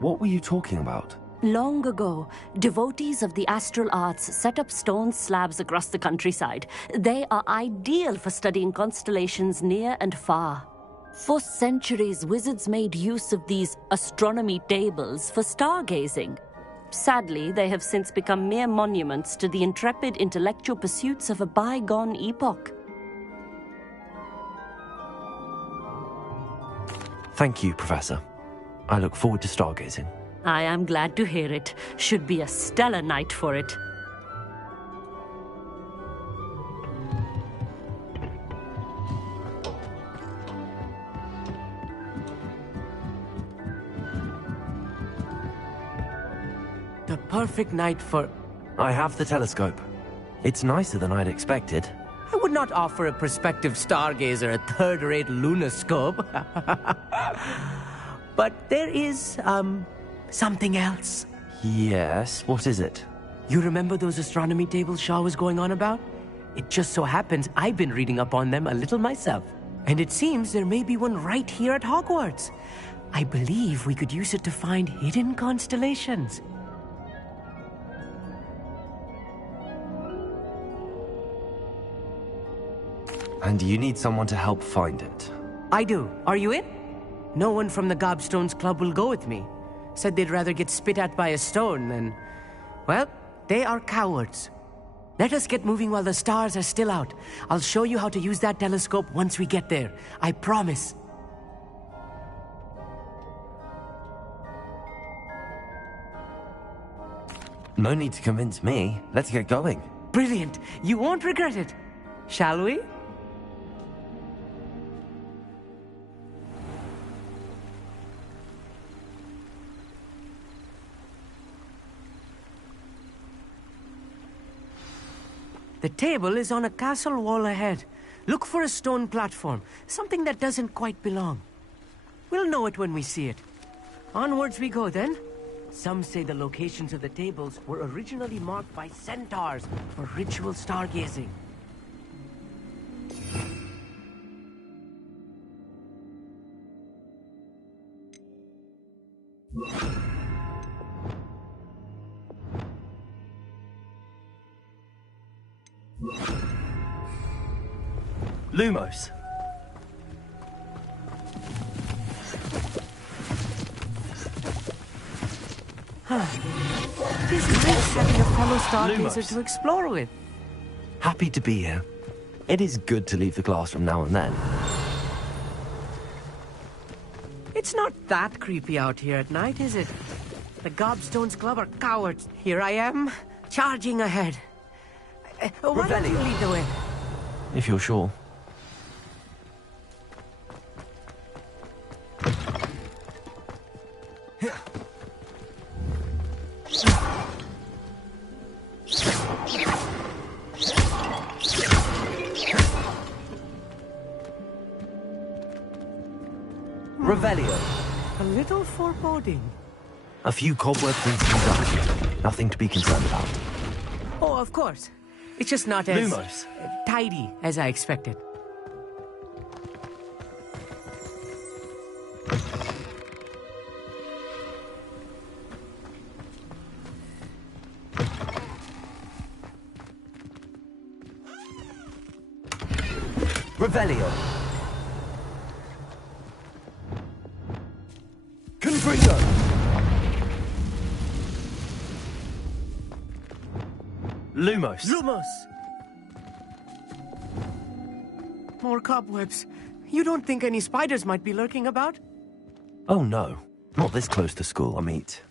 What were you talking about? Long ago, devotees of the astral arts set up stone slabs across the countryside. They are ideal for studying constellations near and far. For centuries, wizards made use of these astronomy tables for stargazing. Sadly, they have since become mere monuments to the intrepid intellectual pursuits of a bygone epoch. Thank you, Professor. I look forward to stargazing. I am glad to hear it. Should be a stellar night for it. The perfect night for... I have the telescope. It's nicer than I'd expected. I would not offer a prospective stargazer a third-rate lunoscope. But there is, something else. Yes, what is it? You remember those astronomy tables Shaw was going on about? It just so happens I've been reading up on them a little myself. And it seems there may be one right here at Hogwarts. I believe we could use it to find hidden constellations. And you need someone to help find it. I do. Are you in? No one from the Gobstones Club will go with me. Said they'd rather get spit at by a stone than... Well, they are cowards. Let us get moving while the stars are still out. I'll show you how to use that telescope once we get there. I promise. No need to convince me. Let's get going. Brilliant. You won't regret it. Shall we? The table is on a castle wall ahead. Look for a stone platform, something that doesn't quite belong. We'll know it when we see it. Onwards we go then. Some say the locations of the tables were originally marked by centaurs for ritual stargazing. Lumos. It is nice having a fellow stargazer Lumos. to explore with. Happy to be here. It is good to leave the classroom now and then. It's not that creepy out here at night, is it? The Gobstones Club are cowards. Here I am, charging ahead. Why don't you lead the way? If you're sure. Revelio. A little foreboding. A few cobwebs and some dust. Nothing to be concerned about. Oh, of course. It's just not as Lumos. tidy as I expected. Revelio. Confringo. Lumos. Lumos! More cobwebs. You don't think any spiders might be lurking about? Oh no, not this close to school. I meet.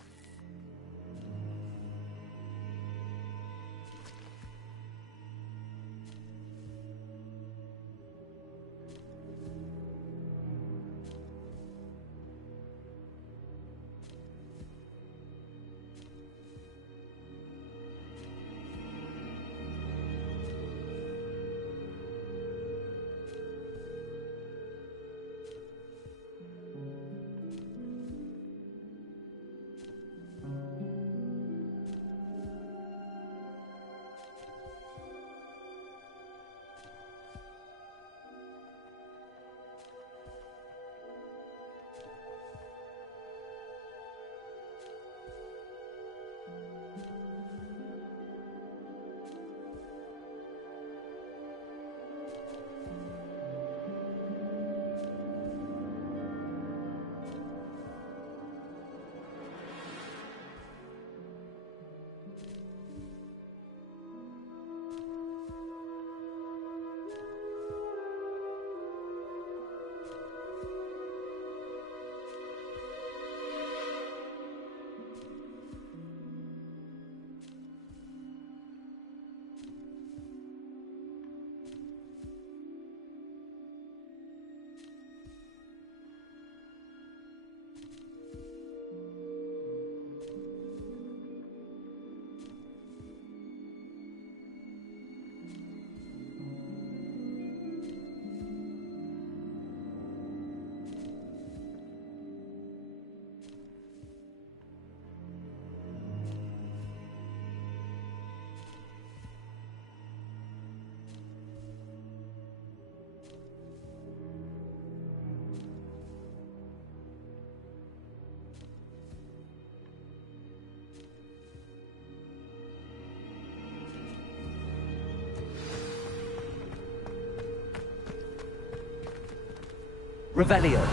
Revelio.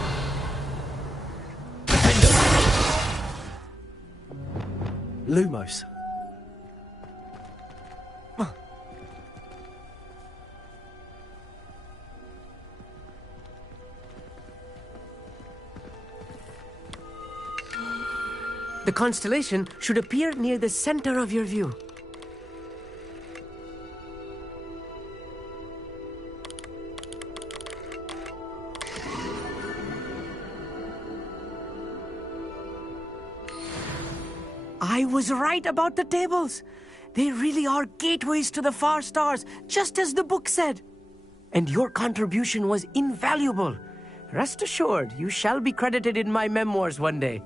Lumos. The constellation should appear near the center of your view. I was right about the tables. They really are gateways to the far stars, just as the book said. And your contribution was invaluable. Rest assured, you shall be credited in my memoirs one day.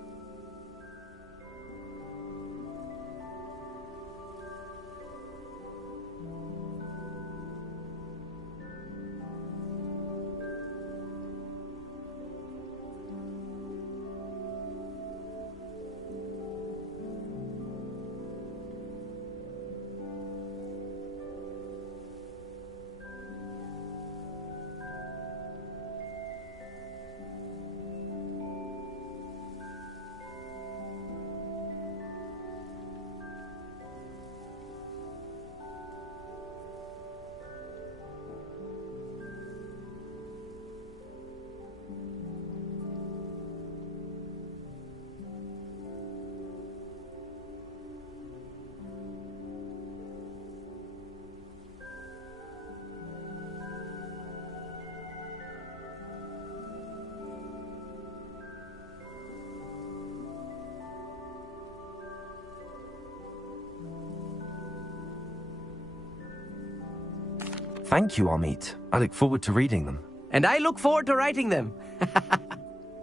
Thank you, Amit. I look forward to reading them. And I look forward to writing them.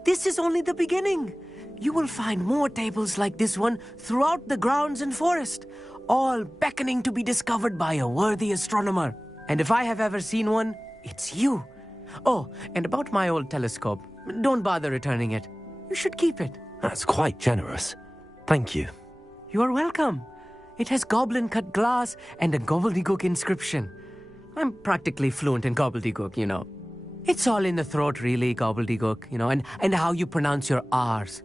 This is only the beginning. You will find more tables like this one throughout the grounds and forest, all beckoning to be discovered by a worthy astronomer. And if I have ever seen one, it's you. Oh, and about my old telescope, don't bother returning it. You should keep it. That's quite generous. Thank you. You are welcome. It has goblin-cut glass and a gobbledygook inscription. I'm practically fluent in gobbledygook, you know. It's all in the throat, really, gobbledygook, you know, and how you pronounce your R's.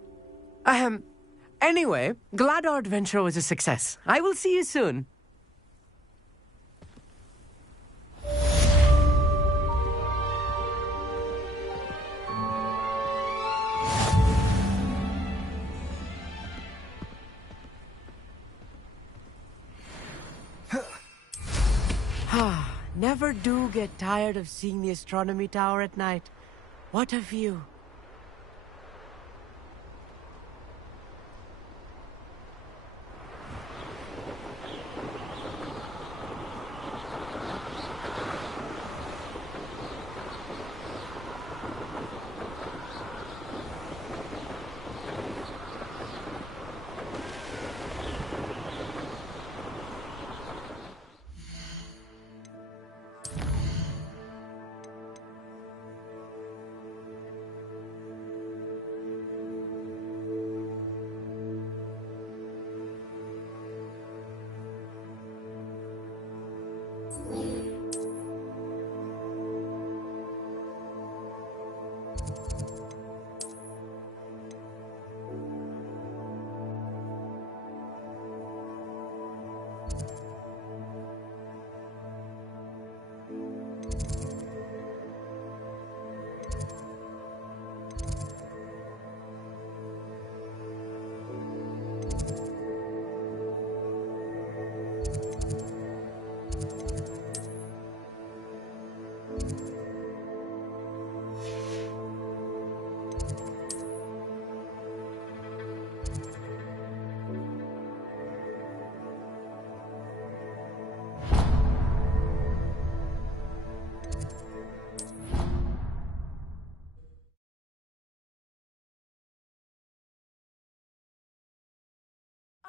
Anyway, glad our adventure was a success. I will see you soon. Never do get tired of seeing the astronomy tower at night. What a view.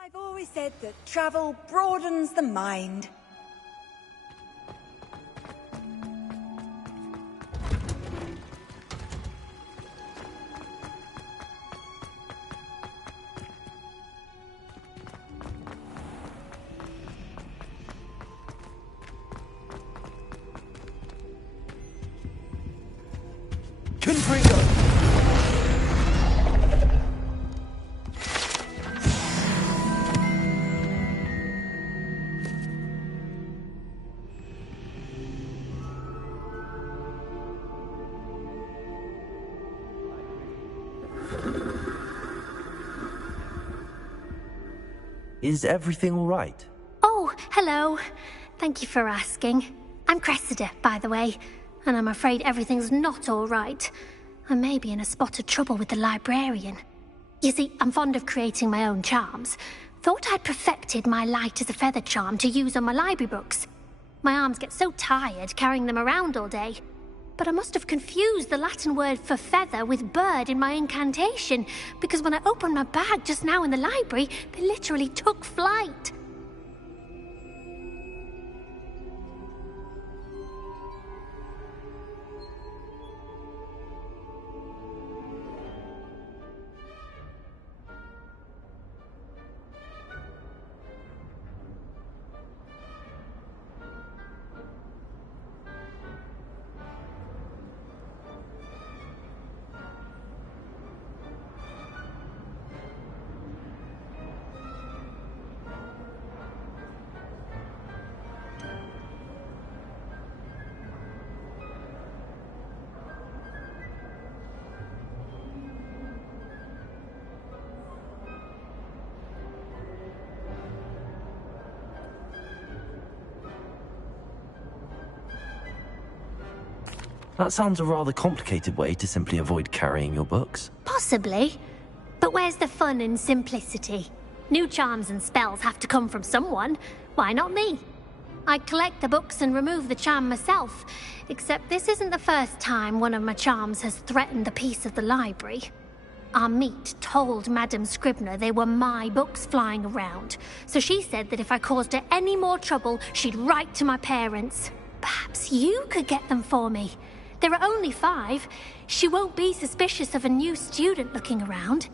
I've always said that travel broadens the mind. Is everything all right? Oh, hello. Thank you for asking. I'm Cressida, by the way, and I'm afraid everything's not all right. I may be in a spot of trouble with the librarian. You see, I'm fond of creating my own charms. Thought I'd perfected my light as a feather charm to use on my library books. My arms get so tired carrying them around all day. But I must have confused the Latin word for feather with bird in my incantation, because when I opened my bag just now in the library, they literally took flight. That sounds a rather complicated way to simply avoid carrying your books. Possibly. But where's the fun in simplicity? New charms and spells have to come from someone. Why not me? I'd collect the books and remove the charm myself, except this isn't the first time one of my charms has threatened the peace of the library. Our meet told Madame Scribner they were my books flying around, so she said that if I caused her any more trouble, she'd write to my parents. Perhaps you could get them for me. There are only 5. She won't be suspicious of a new student looking around.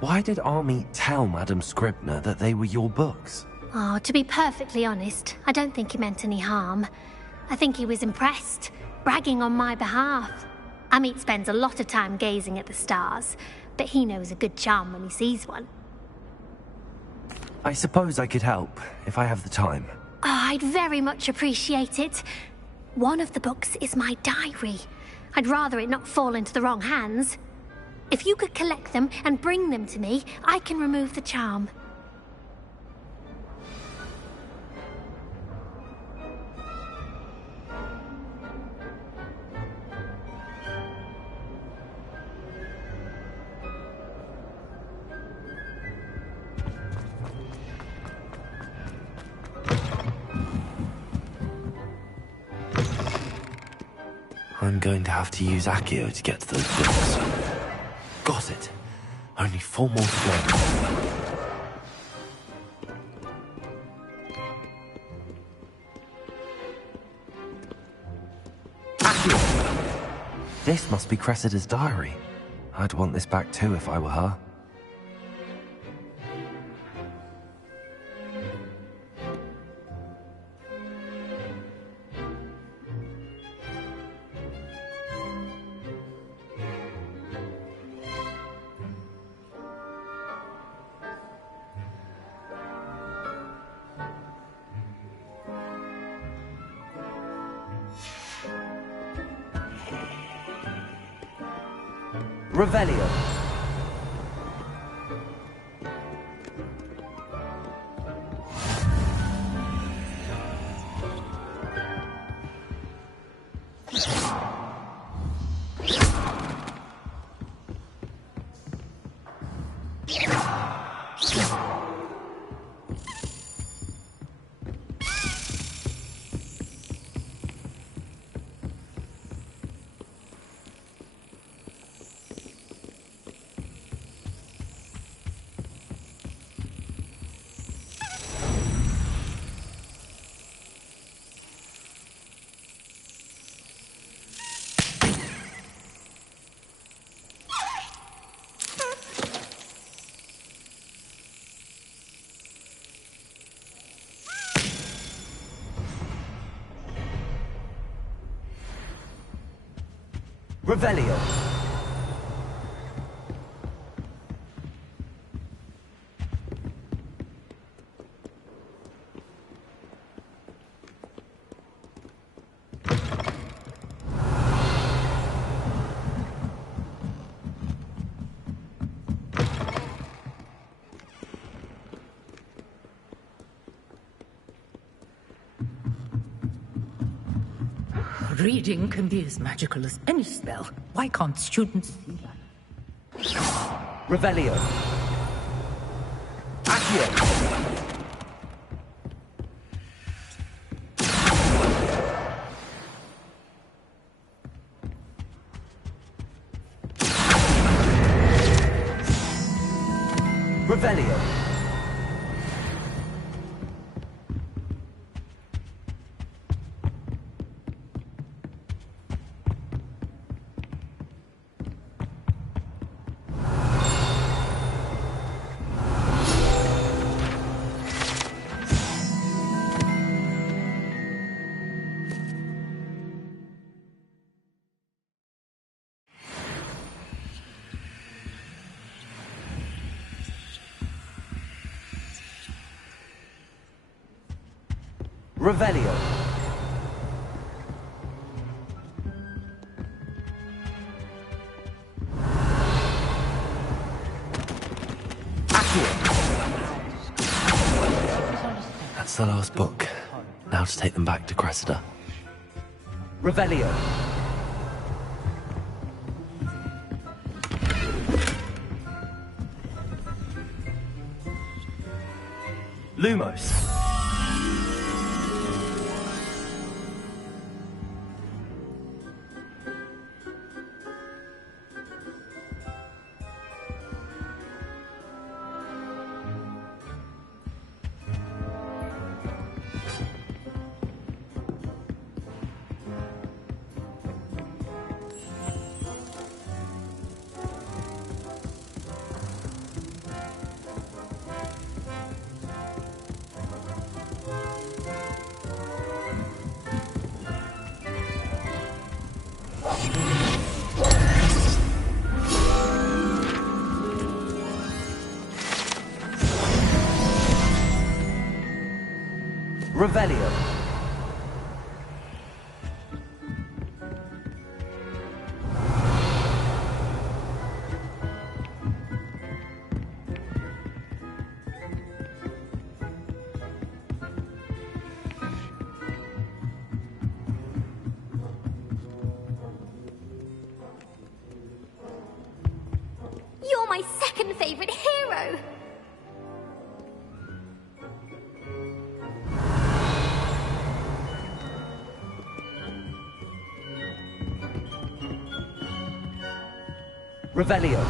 Why did Army tell Madame Scribner that they were your books? Oh, to be perfectly honest, I don't think he meant any harm. I think he was impressed, bragging on my behalf. Amit spends a lot of time gazing at the stars, but he knows a good charm when he sees one. I suppose I could help, if I have the time. Oh, I'd very much appreciate it. One of the books is my diary. I'd rather it not fall into the wrong hands. If you could collect them and bring them to me, I can remove the charm. I'm going to have to use Accio to get to those books. Got it. Only 4 more to go. Accio! This must be Cressida's diary. I'd want this back too if I were her. Revelio. Revelio. Reading can be as magical as any spell. Why can't students see that? Revelio. Accio. Revelio. Revelio. That's the last book. Now to take them back to Cressida. Revelio. Lumos. Revelio. You're my second favorite hero! Revelio.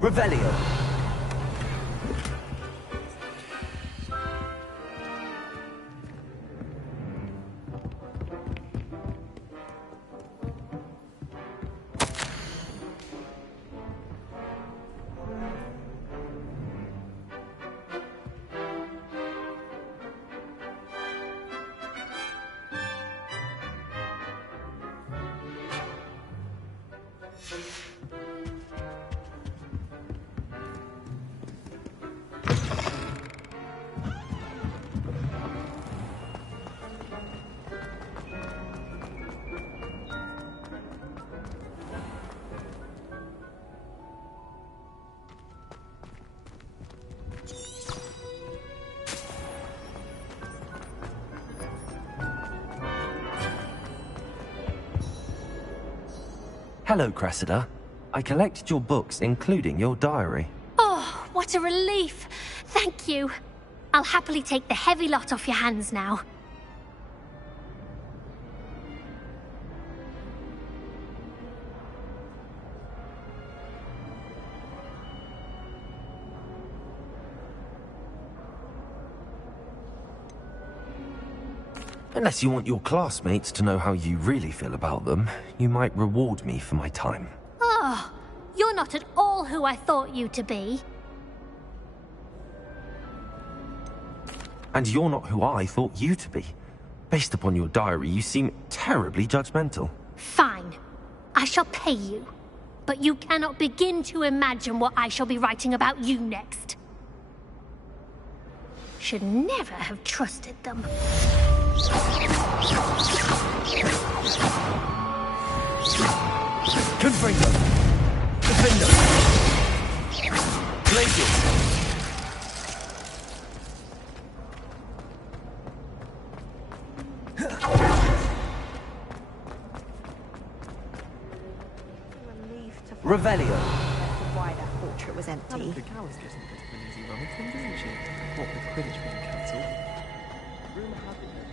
Revelio. Hello, Cressida. I collected your books, including your diary. Oh, what a relief. Thank you. I'll happily take the heavy lot off your hands now. Unless you want your classmates to know how you really feel about them, you might reward me for my time. Oh, you're not at all who I thought you to be. And you're not who I thought you to be. Based upon your diary, you seem terribly judgmental. Fine. I shall pay you. But you cannot begin to imagine what I shall be writing about you next. Should never have trusted them. Confringo! Defendo! Glacius! Revelio! Why that portrait was empty. The cow is getting a bit of an easy run with things, isn't she? What with Quidditch being cancelled. Rumour had it that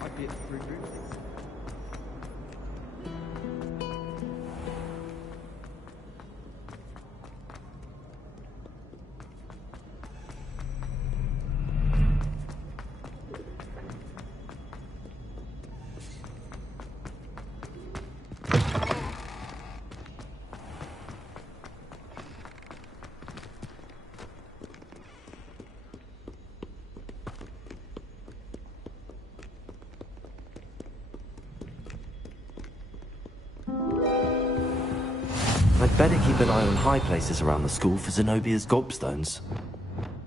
might be it for Better keep an eye on high places around the school for Zenobia's gobstones.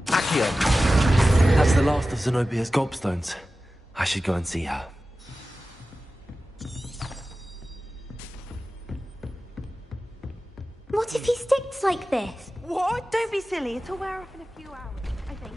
Accio! That's the last of Zenobia's gobstones. I should go and see her. What if he sticks like this? What? Don't be silly. It'll wear off in a few hours, I think.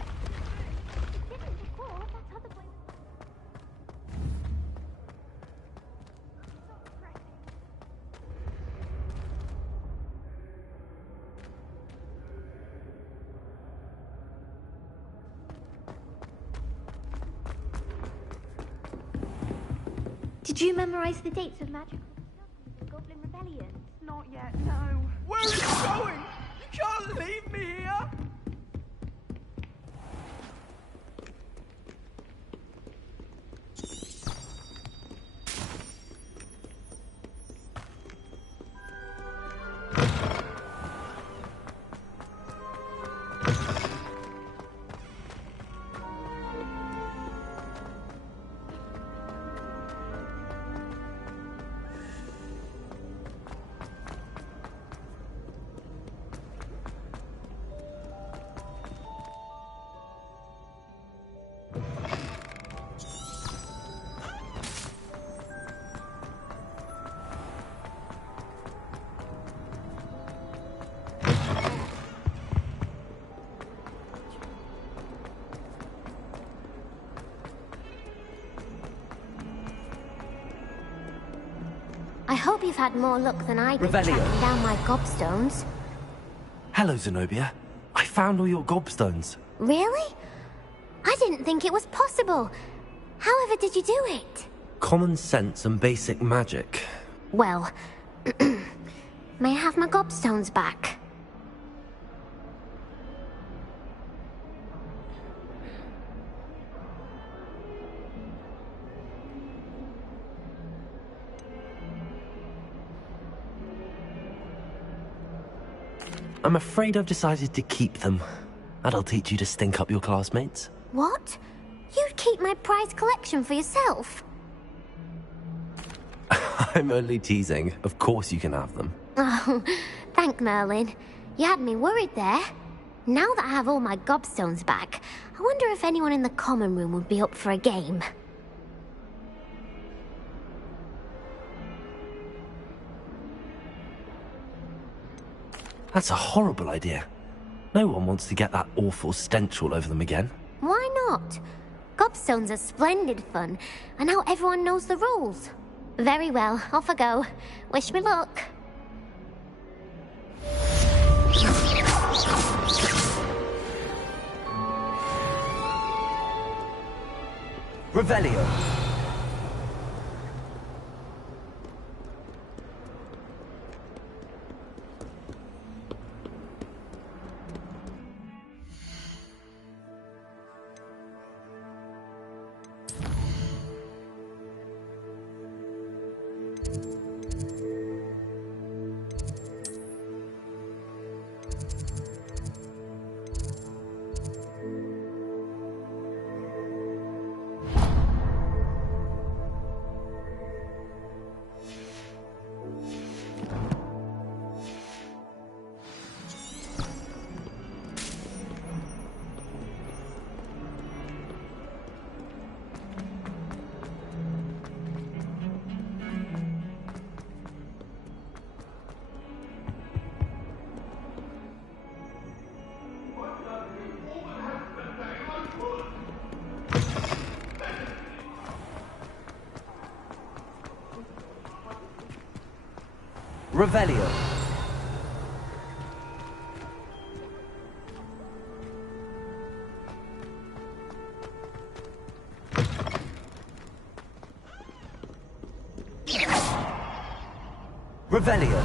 Did you memorize the dates of magical discoveries and Goblin Rebellion? Not yet, no. Where are you going? You can't leave me here! I hope you've had more luck than I did Revelio. tracking down my gobstones. Hello, Zenobia. I found all your gobstones. Really? I didn't think it was possible. However did you do it? Common sense and basic magic. Well, may I have my gobstones back? I'm afraid I've decided to keep them. That'll teach you to stink up your classmates. What? You'd keep my prized collection for yourself? I'm only teasing. Of course you can have them. Oh, thank Merlin. You had me worried there. Now that I have all my gobstones back, I wonder if anyone in the common room would be up for a game. That's a horrible idea. No one wants to get that awful stench all over them again. Why not? Gobstones are splendid fun, and now everyone knows the rules. Very well, off I go. Wish me luck. Revelio. Revelio. Revelio.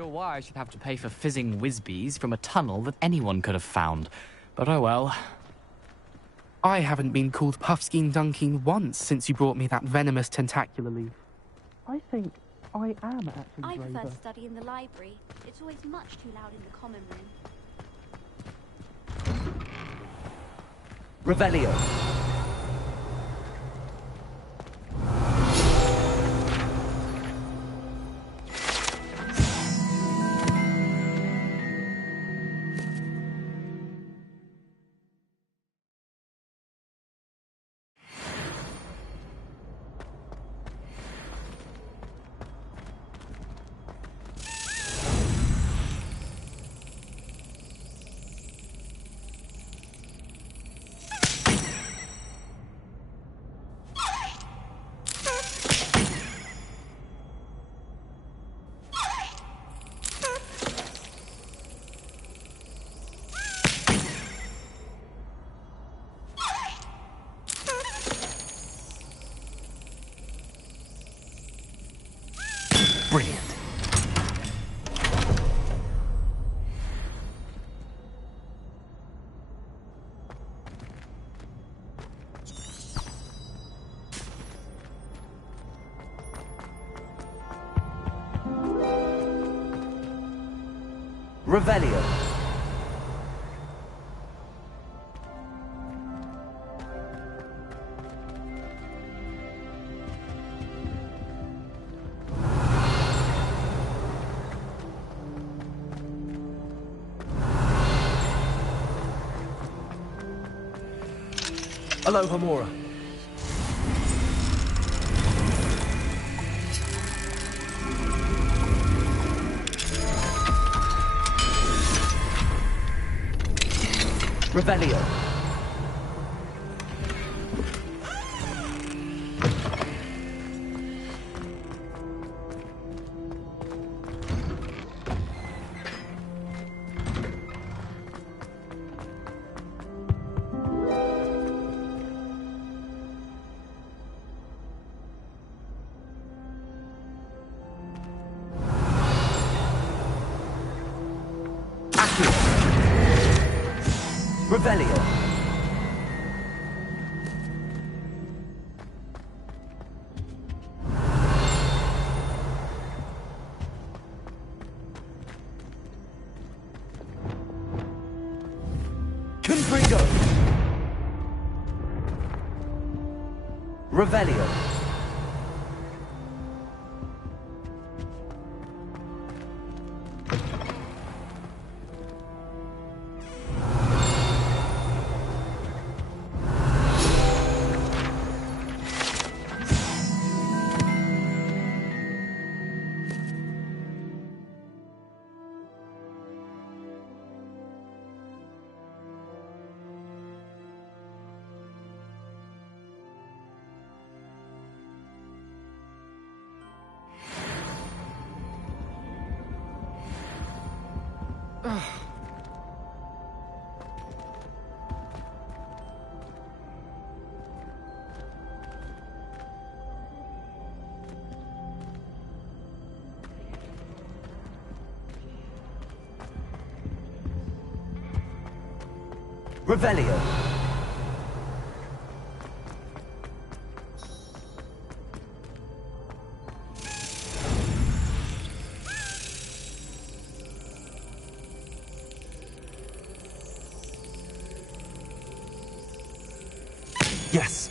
sure why I should have to pay for fizzing whiz-bees from a tunnel that anyone could have found. But oh well. I haven't been called Puffskein Dunking once since you brought me that venomous tentacular leaf. I think I am actually I braver. prefer to study in the library. It's always much too loud in the common room. Revelio. Brilliant. Revelio. Aloha Mora. Revelio. Revelio. Confringo. Revelio. Revelio. Yes.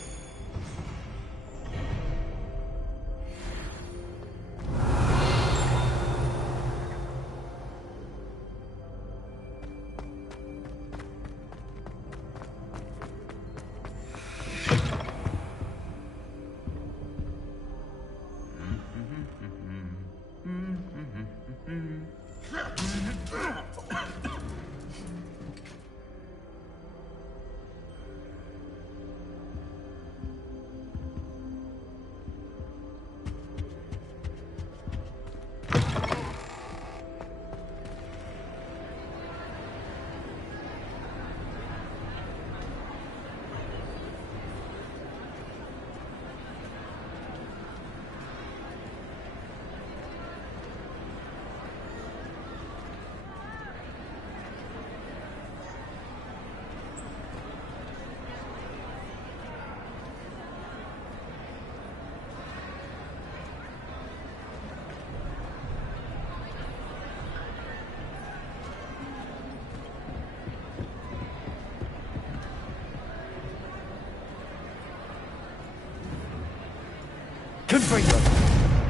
Confringo!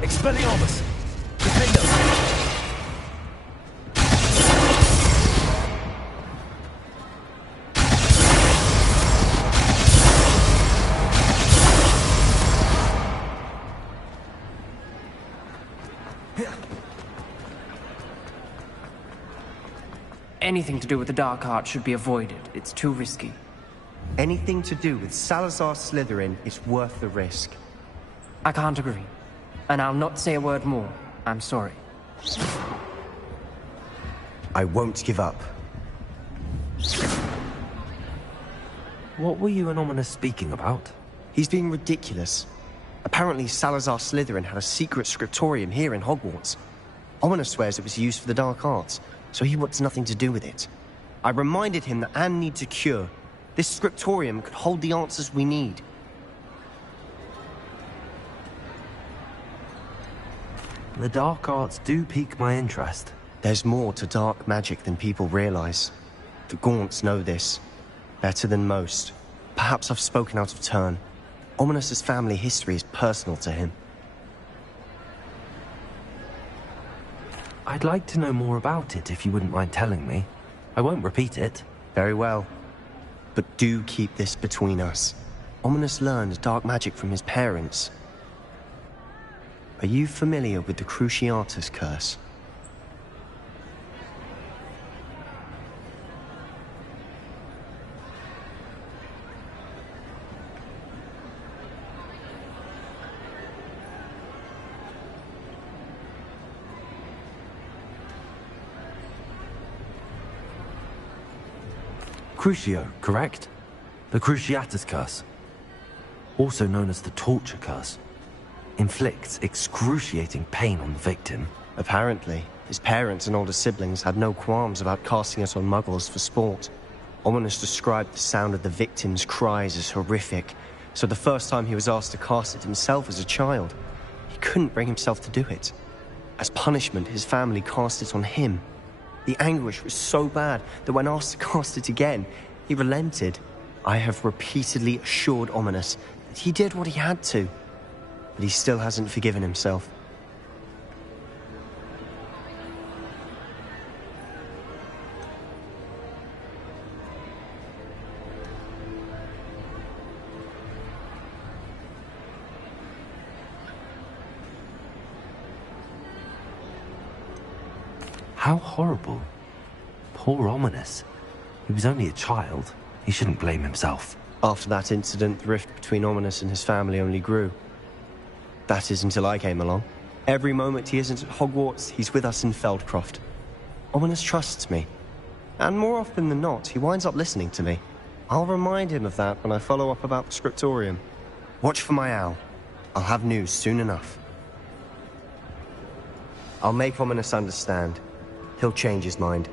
Expelliarmus! Defendo! Anything to do with the Dark Art should be avoided. It's too risky. Anything to do with Salazar Slytherin is worth the risk. I can't agree. And I'll not say a word more. I'm sorry. I won't give up. What were you and Ominous speaking about? He's being ridiculous. Apparently Salazar Slytherin had a secret scriptorium here in Hogwarts. Ominous swears it was used for the Dark Arts, so he wants nothing to do with it. I reminded him that Anne needs a cure. This scriptorium could hold the answers we need. The Dark Arts do pique my interest. There's more to dark magic than people realize. The Gaunts know this. Better than most. Perhaps I've spoken out of turn. Ominous's family history is personal to him. I'd like to know more about it if you wouldn't mind telling me. I won't repeat it. Very well. But do keep this between us. Ominous learned dark magic from his parents. Are you familiar with the Cruciatus curse? Crucio, correct? The Cruciatus curse. Also known as the torture curse. Inflicts excruciating pain on the victim. Apparently, his parents and older siblings had no qualms about casting it on muggles for sport. Ominous described the sound of the victim's cries as horrific, so the first time he was asked to cast it himself as a child, he couldn't bring himself to do it. As punishment, his family cast it on him. The anguish was so bad that when asked to cast it again, he relented. I have repeatedly assured Ominous that he did what he had to, but he still hasn't forgiven himself. How horrible. Poor Ominous. He was only a child. He shouldn't blame himself. After that incident, the rift between Ominous and his family only grew. That is until I came along. Every moment he isn't at Hogwarts, he's with us in Feldcroft. Ominous trusts me. And more often than not, he winds up listening to me. I'll remind him of that when I follow up about the scriptorium. Watch for my owl. I'll have news soon enough. I'll make Ominous understand. He'll change his mind.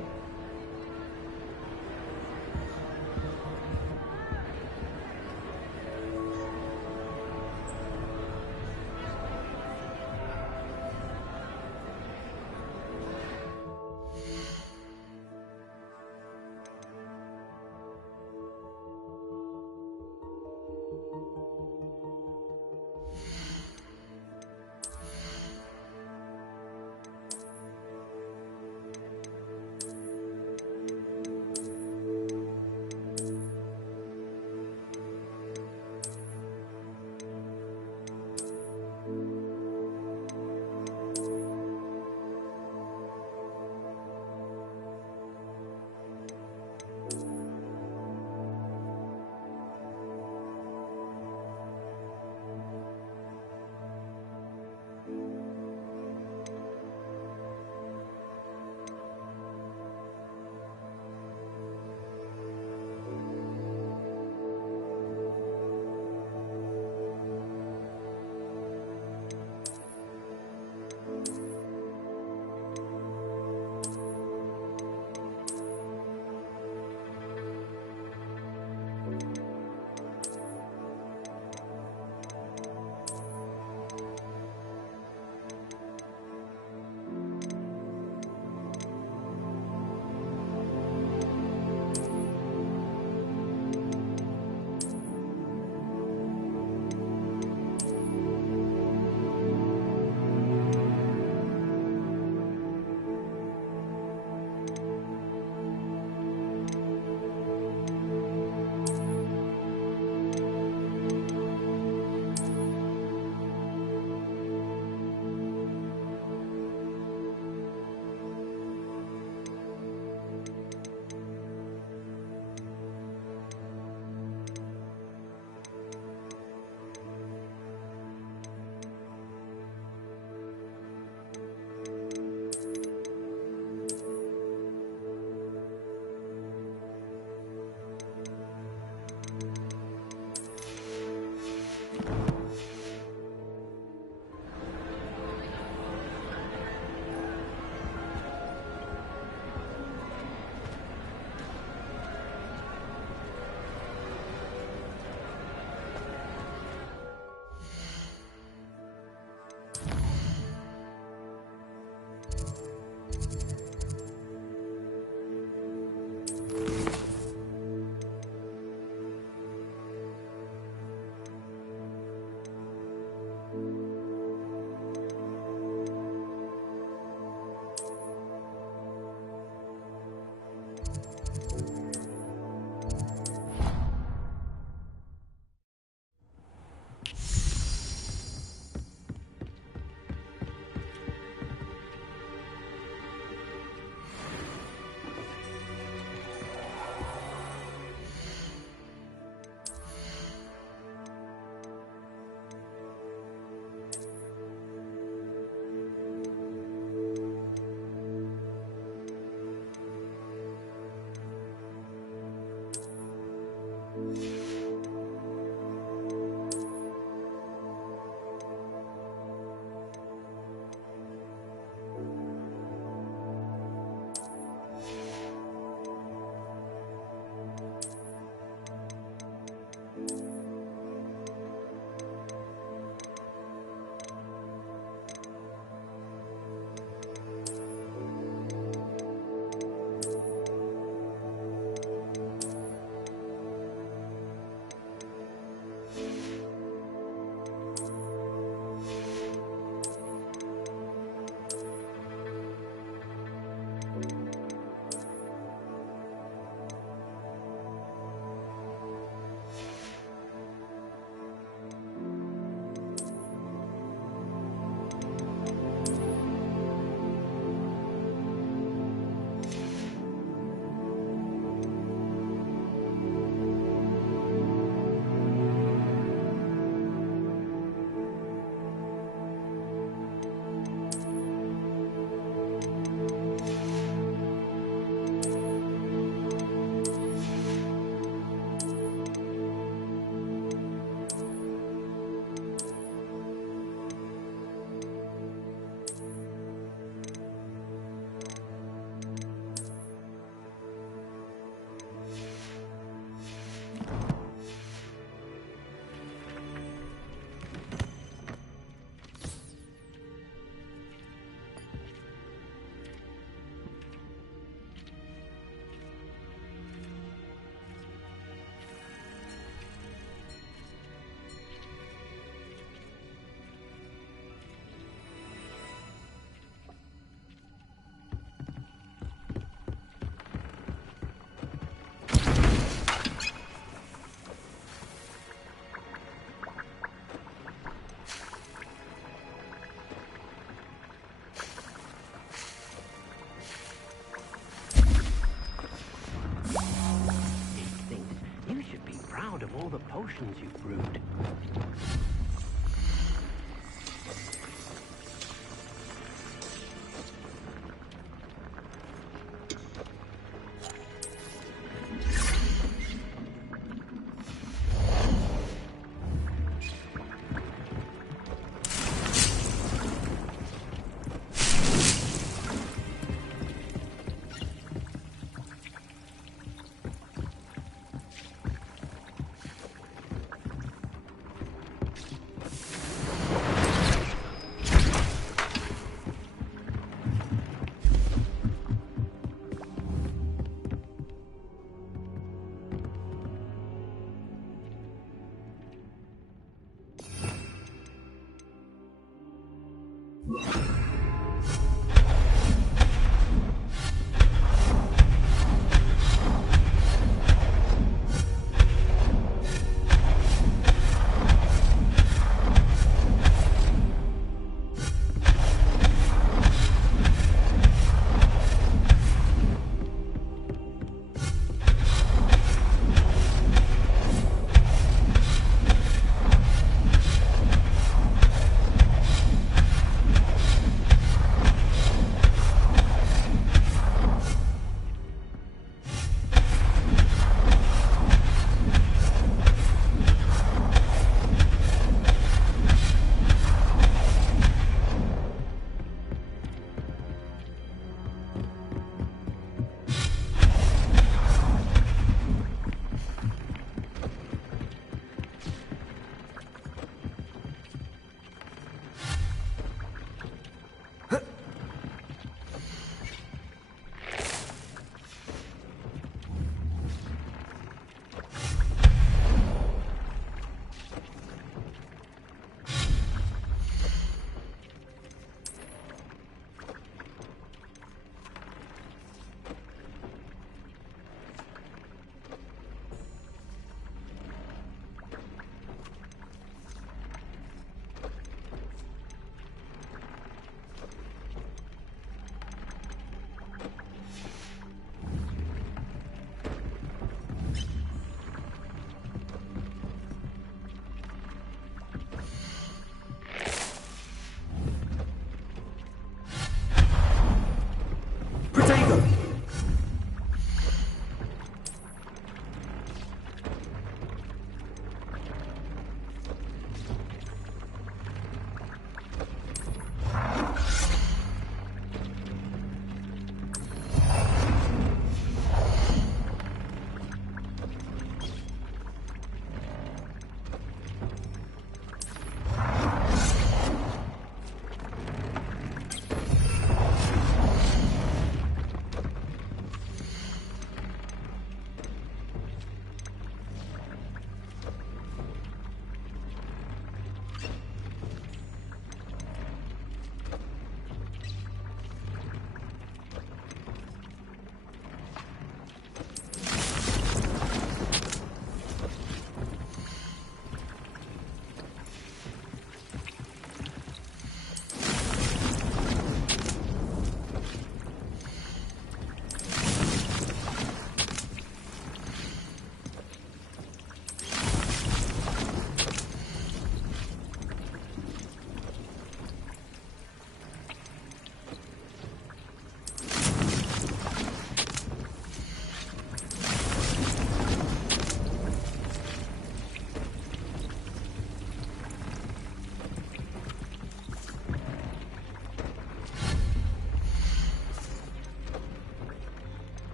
potions you've brewed.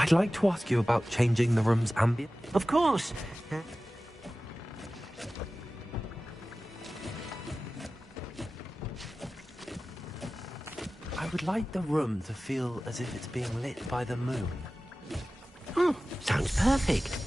I'd like to ask you about changing the room's ambience. Of course. I would like the room to feel as if it's being lit by the moon. Oh, sounds perfect.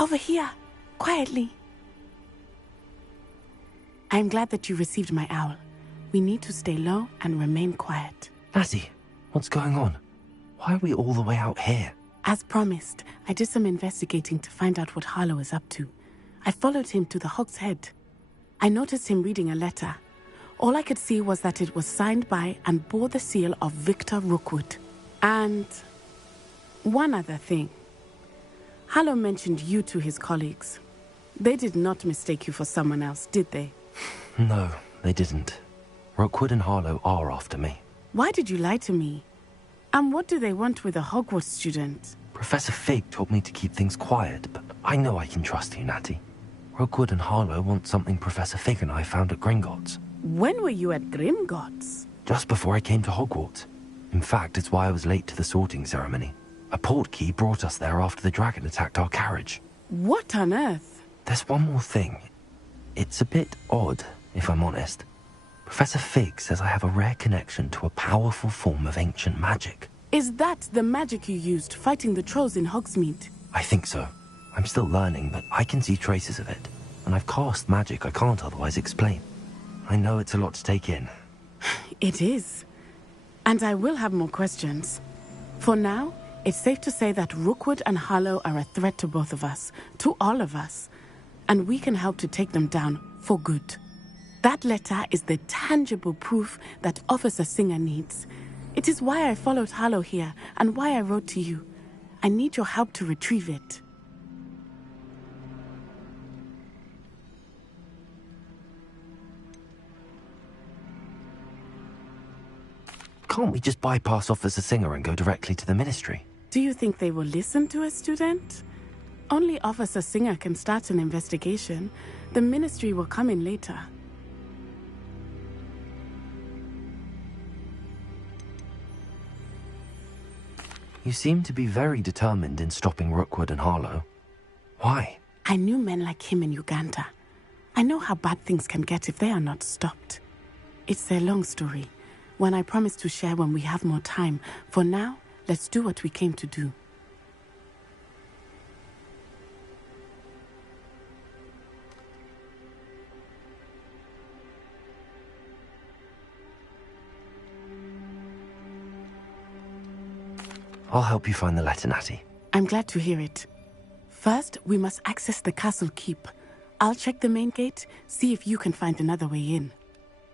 Over here, quietly. I'm glad that you received my owl. We need to stay low and remain quiet. Natty, what's going on? Why are we all the way out here? As promised, I did some investigating to find out what Harlow is up to. I followed him to the Hog's Head. I noticed him reading a letter. All I could see was that it was signed by and bore the seal of Victor Rookwood. And one other thing. Harlow mentioned you to his colleagues. They did not mistake you for someone else, did they? No, they didn't. Rookwood and Harlow are after me. Why did you lie to me? And what do they want with a Hogwarts student? Professor Fig told me to keep things quiet, but I know I can trust you, Natty. Rookwood and Harlow want something Professor Fig and I found at Gringotts. When were you at Grimgotts? Just before I came to Hogwarts. In fact, it's why I was late to the sorting ceremony. A portkey brought us there after the dragon attacked our carriage. What on earth? There's one more thing. It's a bit odd, if I'm honest. Professor Fig says I have a rare connection to a powerful form of ancient magic. Is that the magic you used fighting the trolls in Hogsmeade? I think so. I'm still learning, but I can see traces of it. And I've cast magic I can't otherwise explain. I know it's a lot to take in. It is. And I will have more questions. For now, it's safe to say that Rookwood and Harlow are a threat to both of us, to all of us. And we can help to take them down for good. That letter is the tangible proof that Officer Singer needs. It is why I followed Harlow here and why I wrote to you. I need your help to retrieve it. Can't we just bypass Officer Singer and go directly to the Ministry? Do you think they will listen to a student? Only Officer Singer can start an investigation. The Ministry will come in later. You seem to be very determined in stopping Rookwood and Harlow. Why? I knew men like him in Uganda. I know how bad things can get if they are not stopped. It's a long story, one I promise to share when we have more time. For now, let's do what we came to do. I'll help you find the letter, Natty. I'm glad to hear it. First, we must access the castle keep. I'll check the main gate, see if you can find another way in.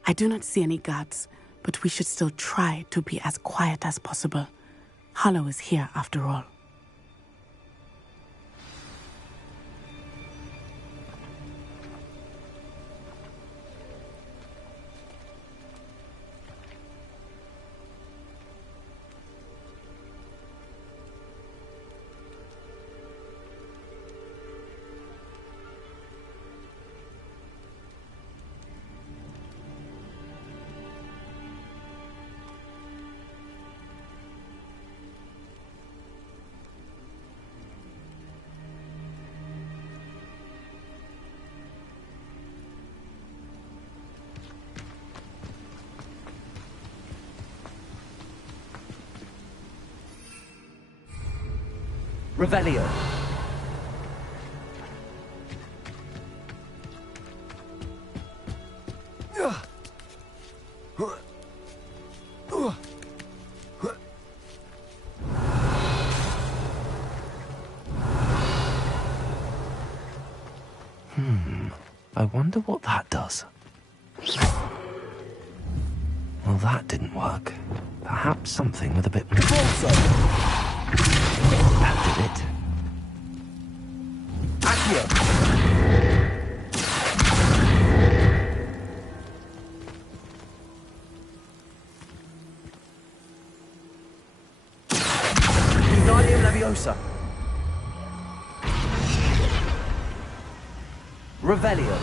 I do not see any guards, but we should still try to be as quiet as possible. Harlow is here after all. Revelio. I wonder what that does. Well, that didn't work. Perhaps something with a bit more... That did it. Accio! Wingardium Leviosa. Revelio.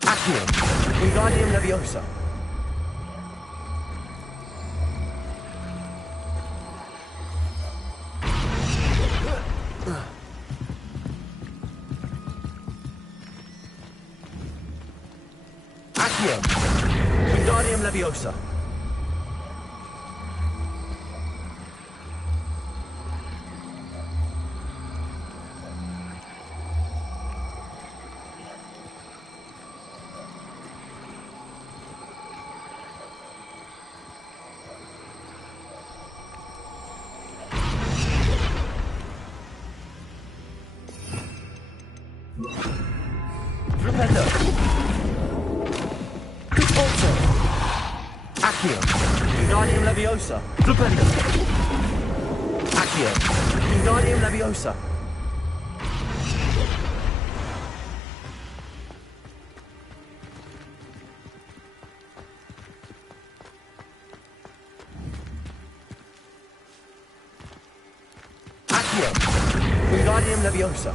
Accio! Wingardium Leviosa. Accio! Wingardium Leviosa. Rependo. Repulsor. Accio. Wingardium Leviosa. Rependo. Accio. Wingardium Leviosa. Accio. Wingardium Leviosa.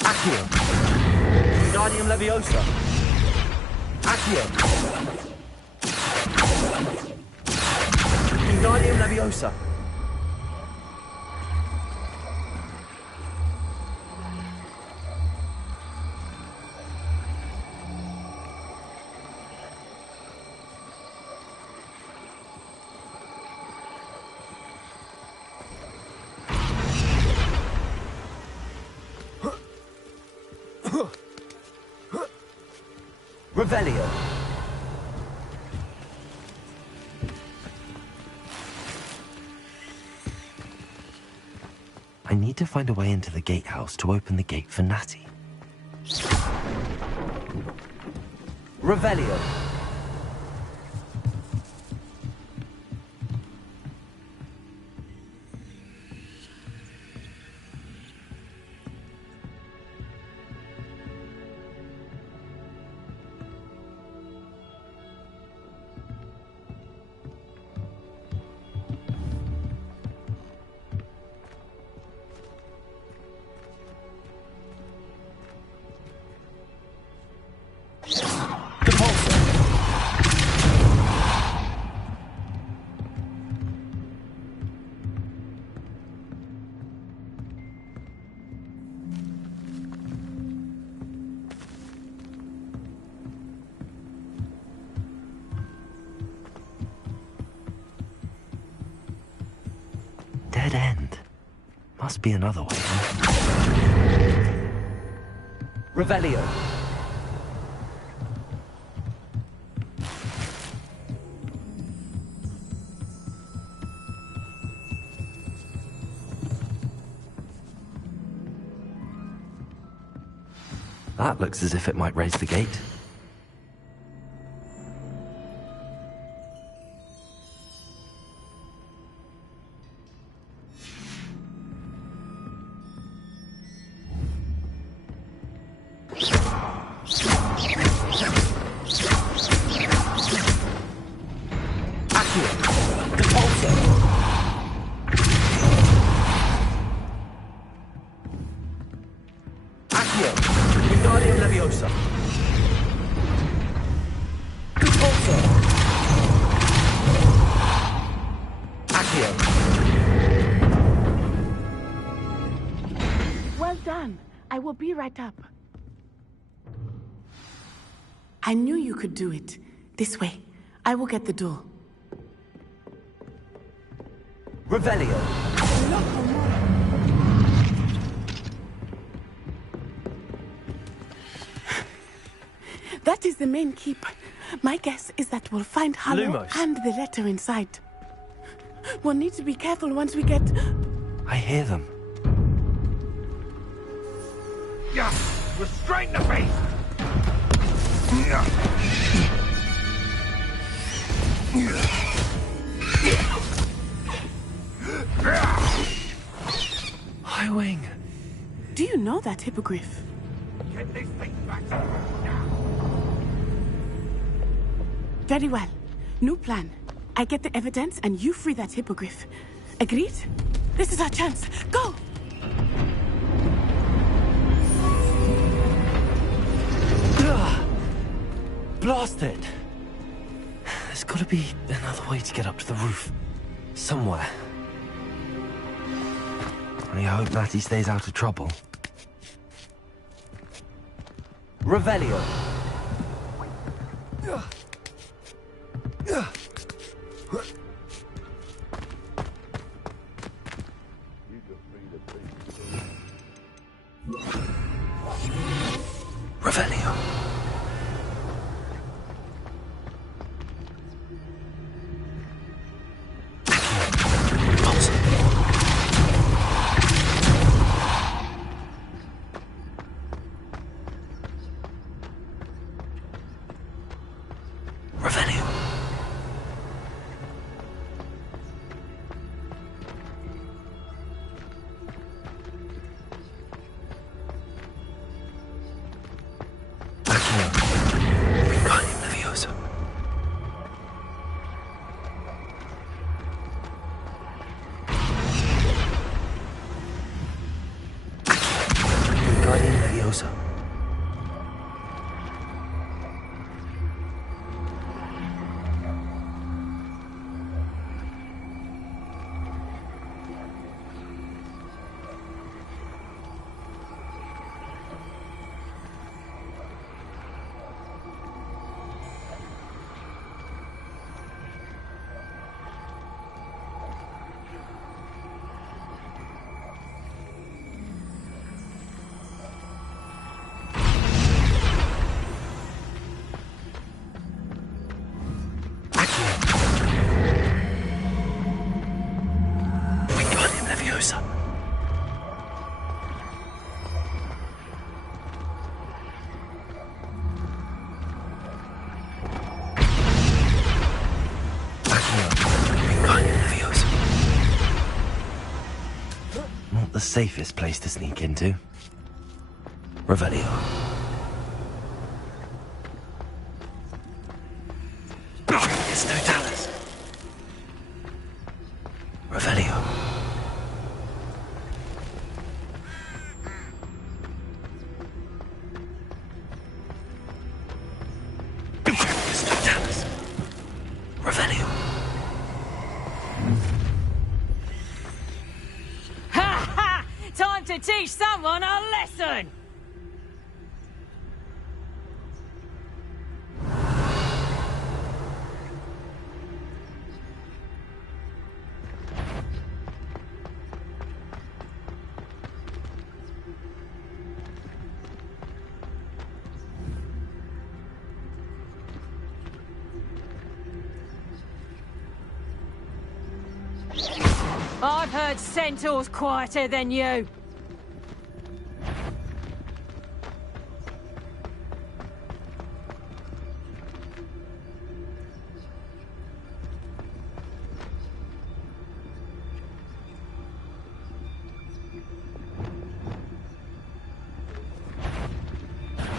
Accio. Wingardium Leviosa. Accio. Wingardium Leviosa. Revelio. I need to find a way into the gatehouse to open the gate for Natty. Revelio. Dead end. Must be another way. Revelio. That looks as if it might raise the gate. Well done. I will be right up. I knew you could do it. This way. I will get the door. Revelio. That is the main keep. My guess is that we'll find Harlow Lumos. and the letter inside. We'll need to be careful once we get... I hear them. Yeah, restrain the beast! High Wing. Do you know that hippogriff? Get this thing back to now. Very well. New plan. I get the evidence and you free that hippogriff. Agreed? This is our chance. Go! Blast it! There's gotta be another way to get up to the roof. Somewhere. I hope Natty stays out of trouble. Revelio. Revelio. Revelio. Not the safest place to sneak into. Revelio. It's Totalis. Revelio. It's Totalis. Revelio. Ha ha! Time to teach someone a lesson! I've heard centaurs quieter than you.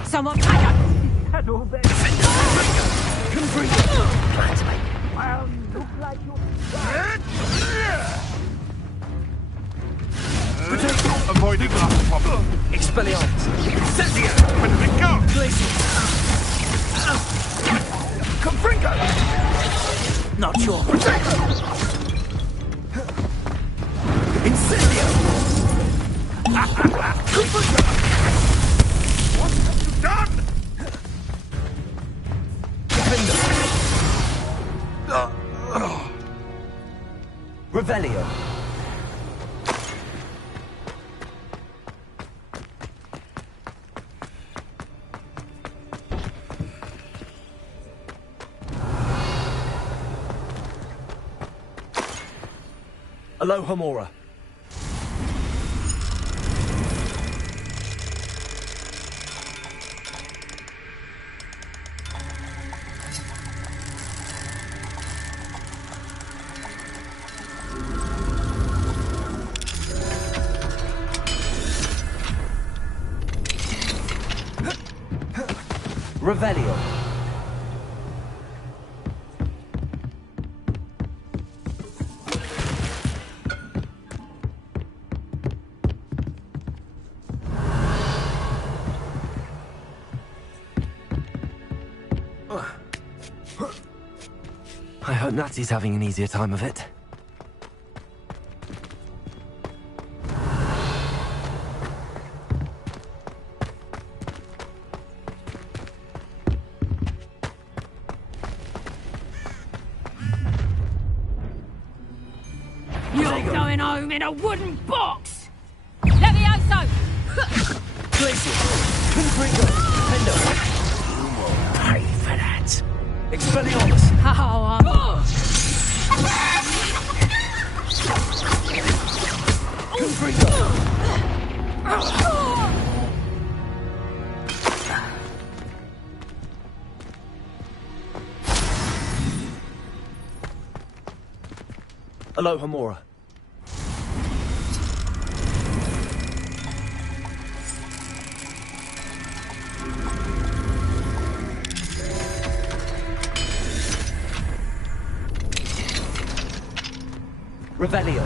Someone back up! Had all that. Can bring it. Well, look like you're... Avoiding last problem. Expelliarmus. Incendia! Where did it go? Glacial. Confringo! Not sure. Incendio. Confringo! What have you done? Revelio. Aloha Mora. Revelio. I hope Natsy's having an easier time of it. You're going home in a wooden box! Levioso! Glacial. Confringo. Pendo. You will pay for that. Expelliarmus. How Confringo. Aloha Mora. Revelio.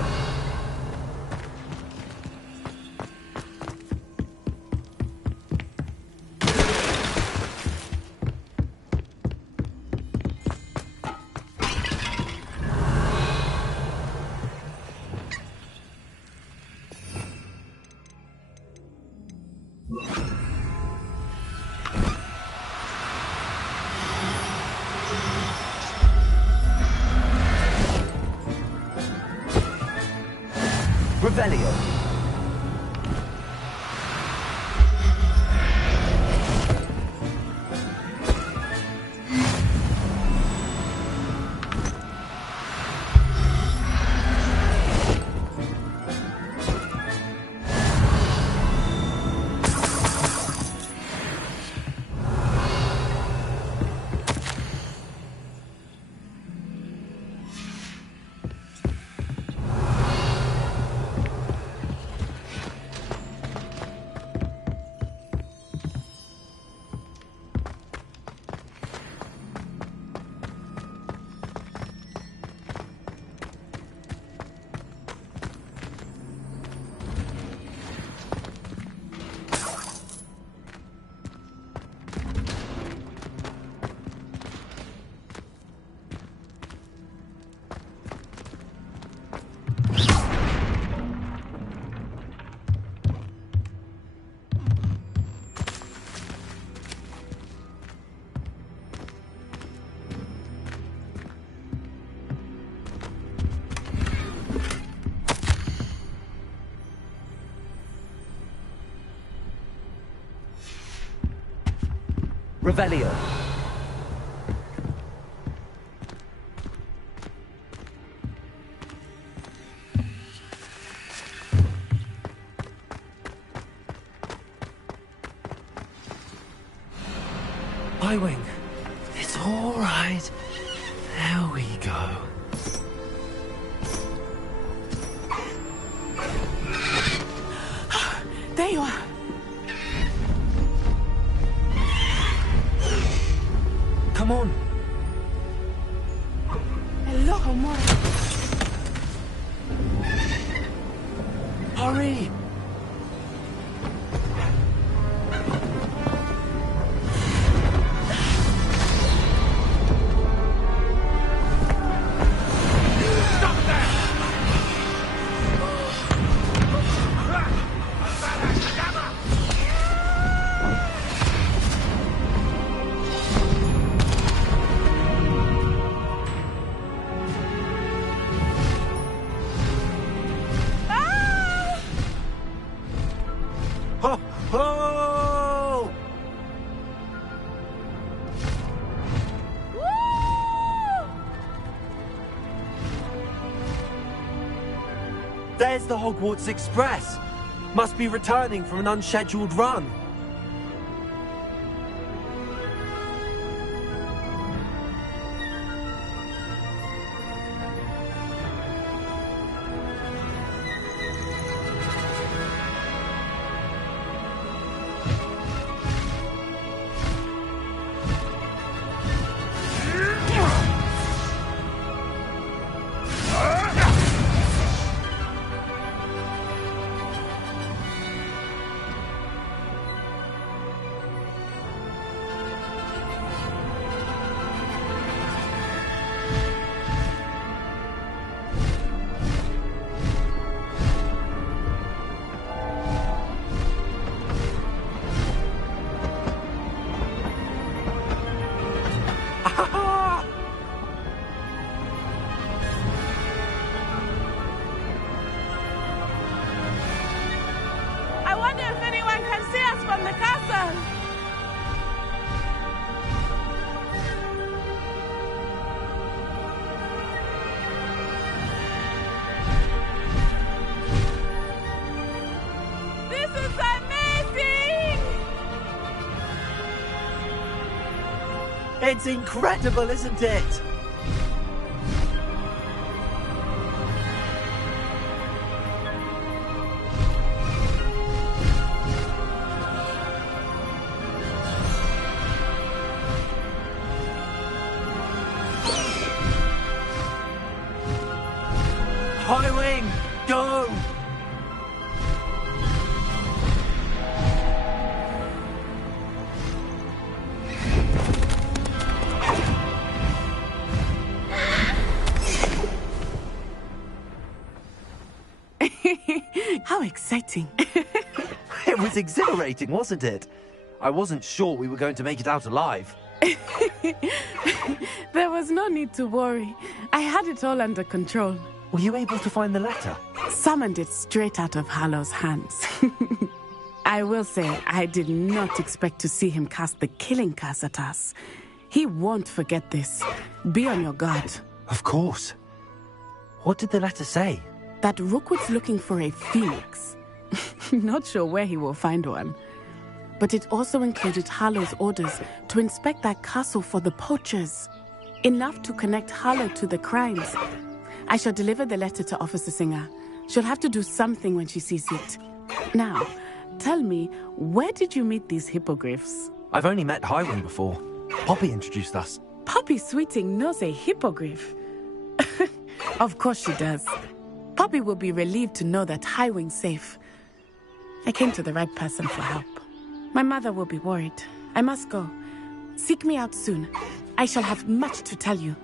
Revelio. Highwing. It's all right. There we go. There you are. Come on. Hello, amor. Hurry. There's the Hogwarts Express. Must be returning from an unscheduled run. I wonder if anyone can see us from the castle. This is amazing! It's incredible, isn't it? Highwing, go! How exciting. It was exhilarating, wasn't it? I wasn't sure we were going to make it out alive. There was no need to worry. I had it all under control. Were you able to find the letter? Summoned it straight out of Hallow's hands. I will say, I did not expect to see him cast the killing curse at us. He won't forget this. Be on your guard. Of course. What did the letter say? That Rookwood's looking for a phoenix. Not sure where he will find one. But it also included Hallow's orders to inspect that castle for the poachers. Enough to connect Hallow to the crimes. I shall deliver the letter to Officer Singer. She'll have to do something when she sees it. Now, tell me, where did you meet these hippogriffs? I've only met Highwing before. Poppy introduced us. Poppy Sweeting knows a hippogriff. Of course she does. Poppy will be relieved to know that Highwing's safe. I came to the right person for help. My mother will be worried. I must go. Seek me out soon. I shall have much to tell you.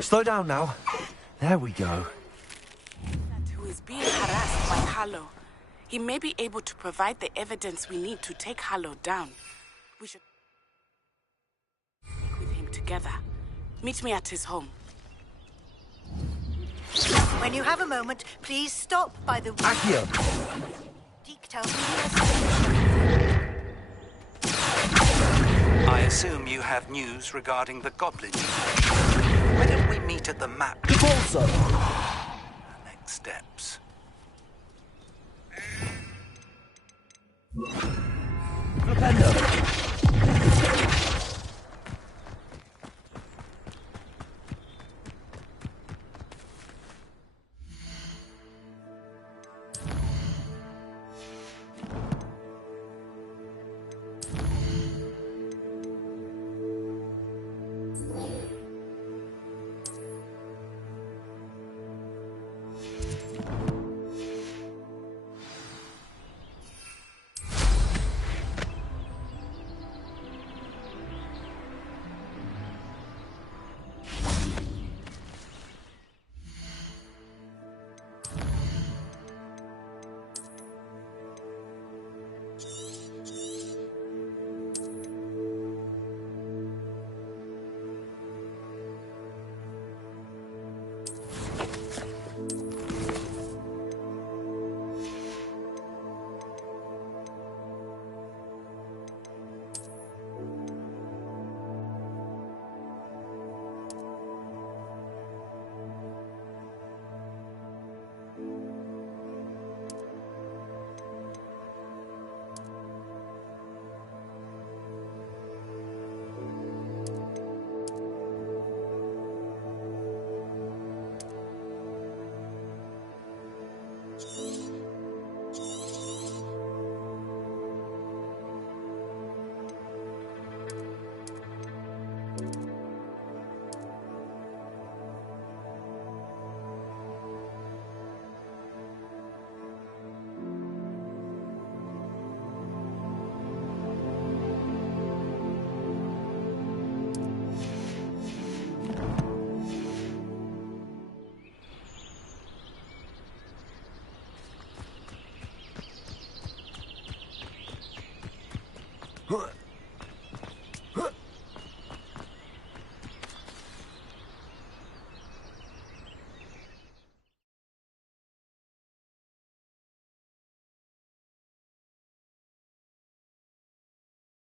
Slow down now. There we go. Who is being harassed by Harlow. He may be able to provide the evidence we need to take Harlow down. We should work with him together. Meet me at his home. When you have a moment, please stop by the... Accio! Deke tells me he has... I assume you have news regarding the goblin. Why don't we meet at the map? Also. Next steps.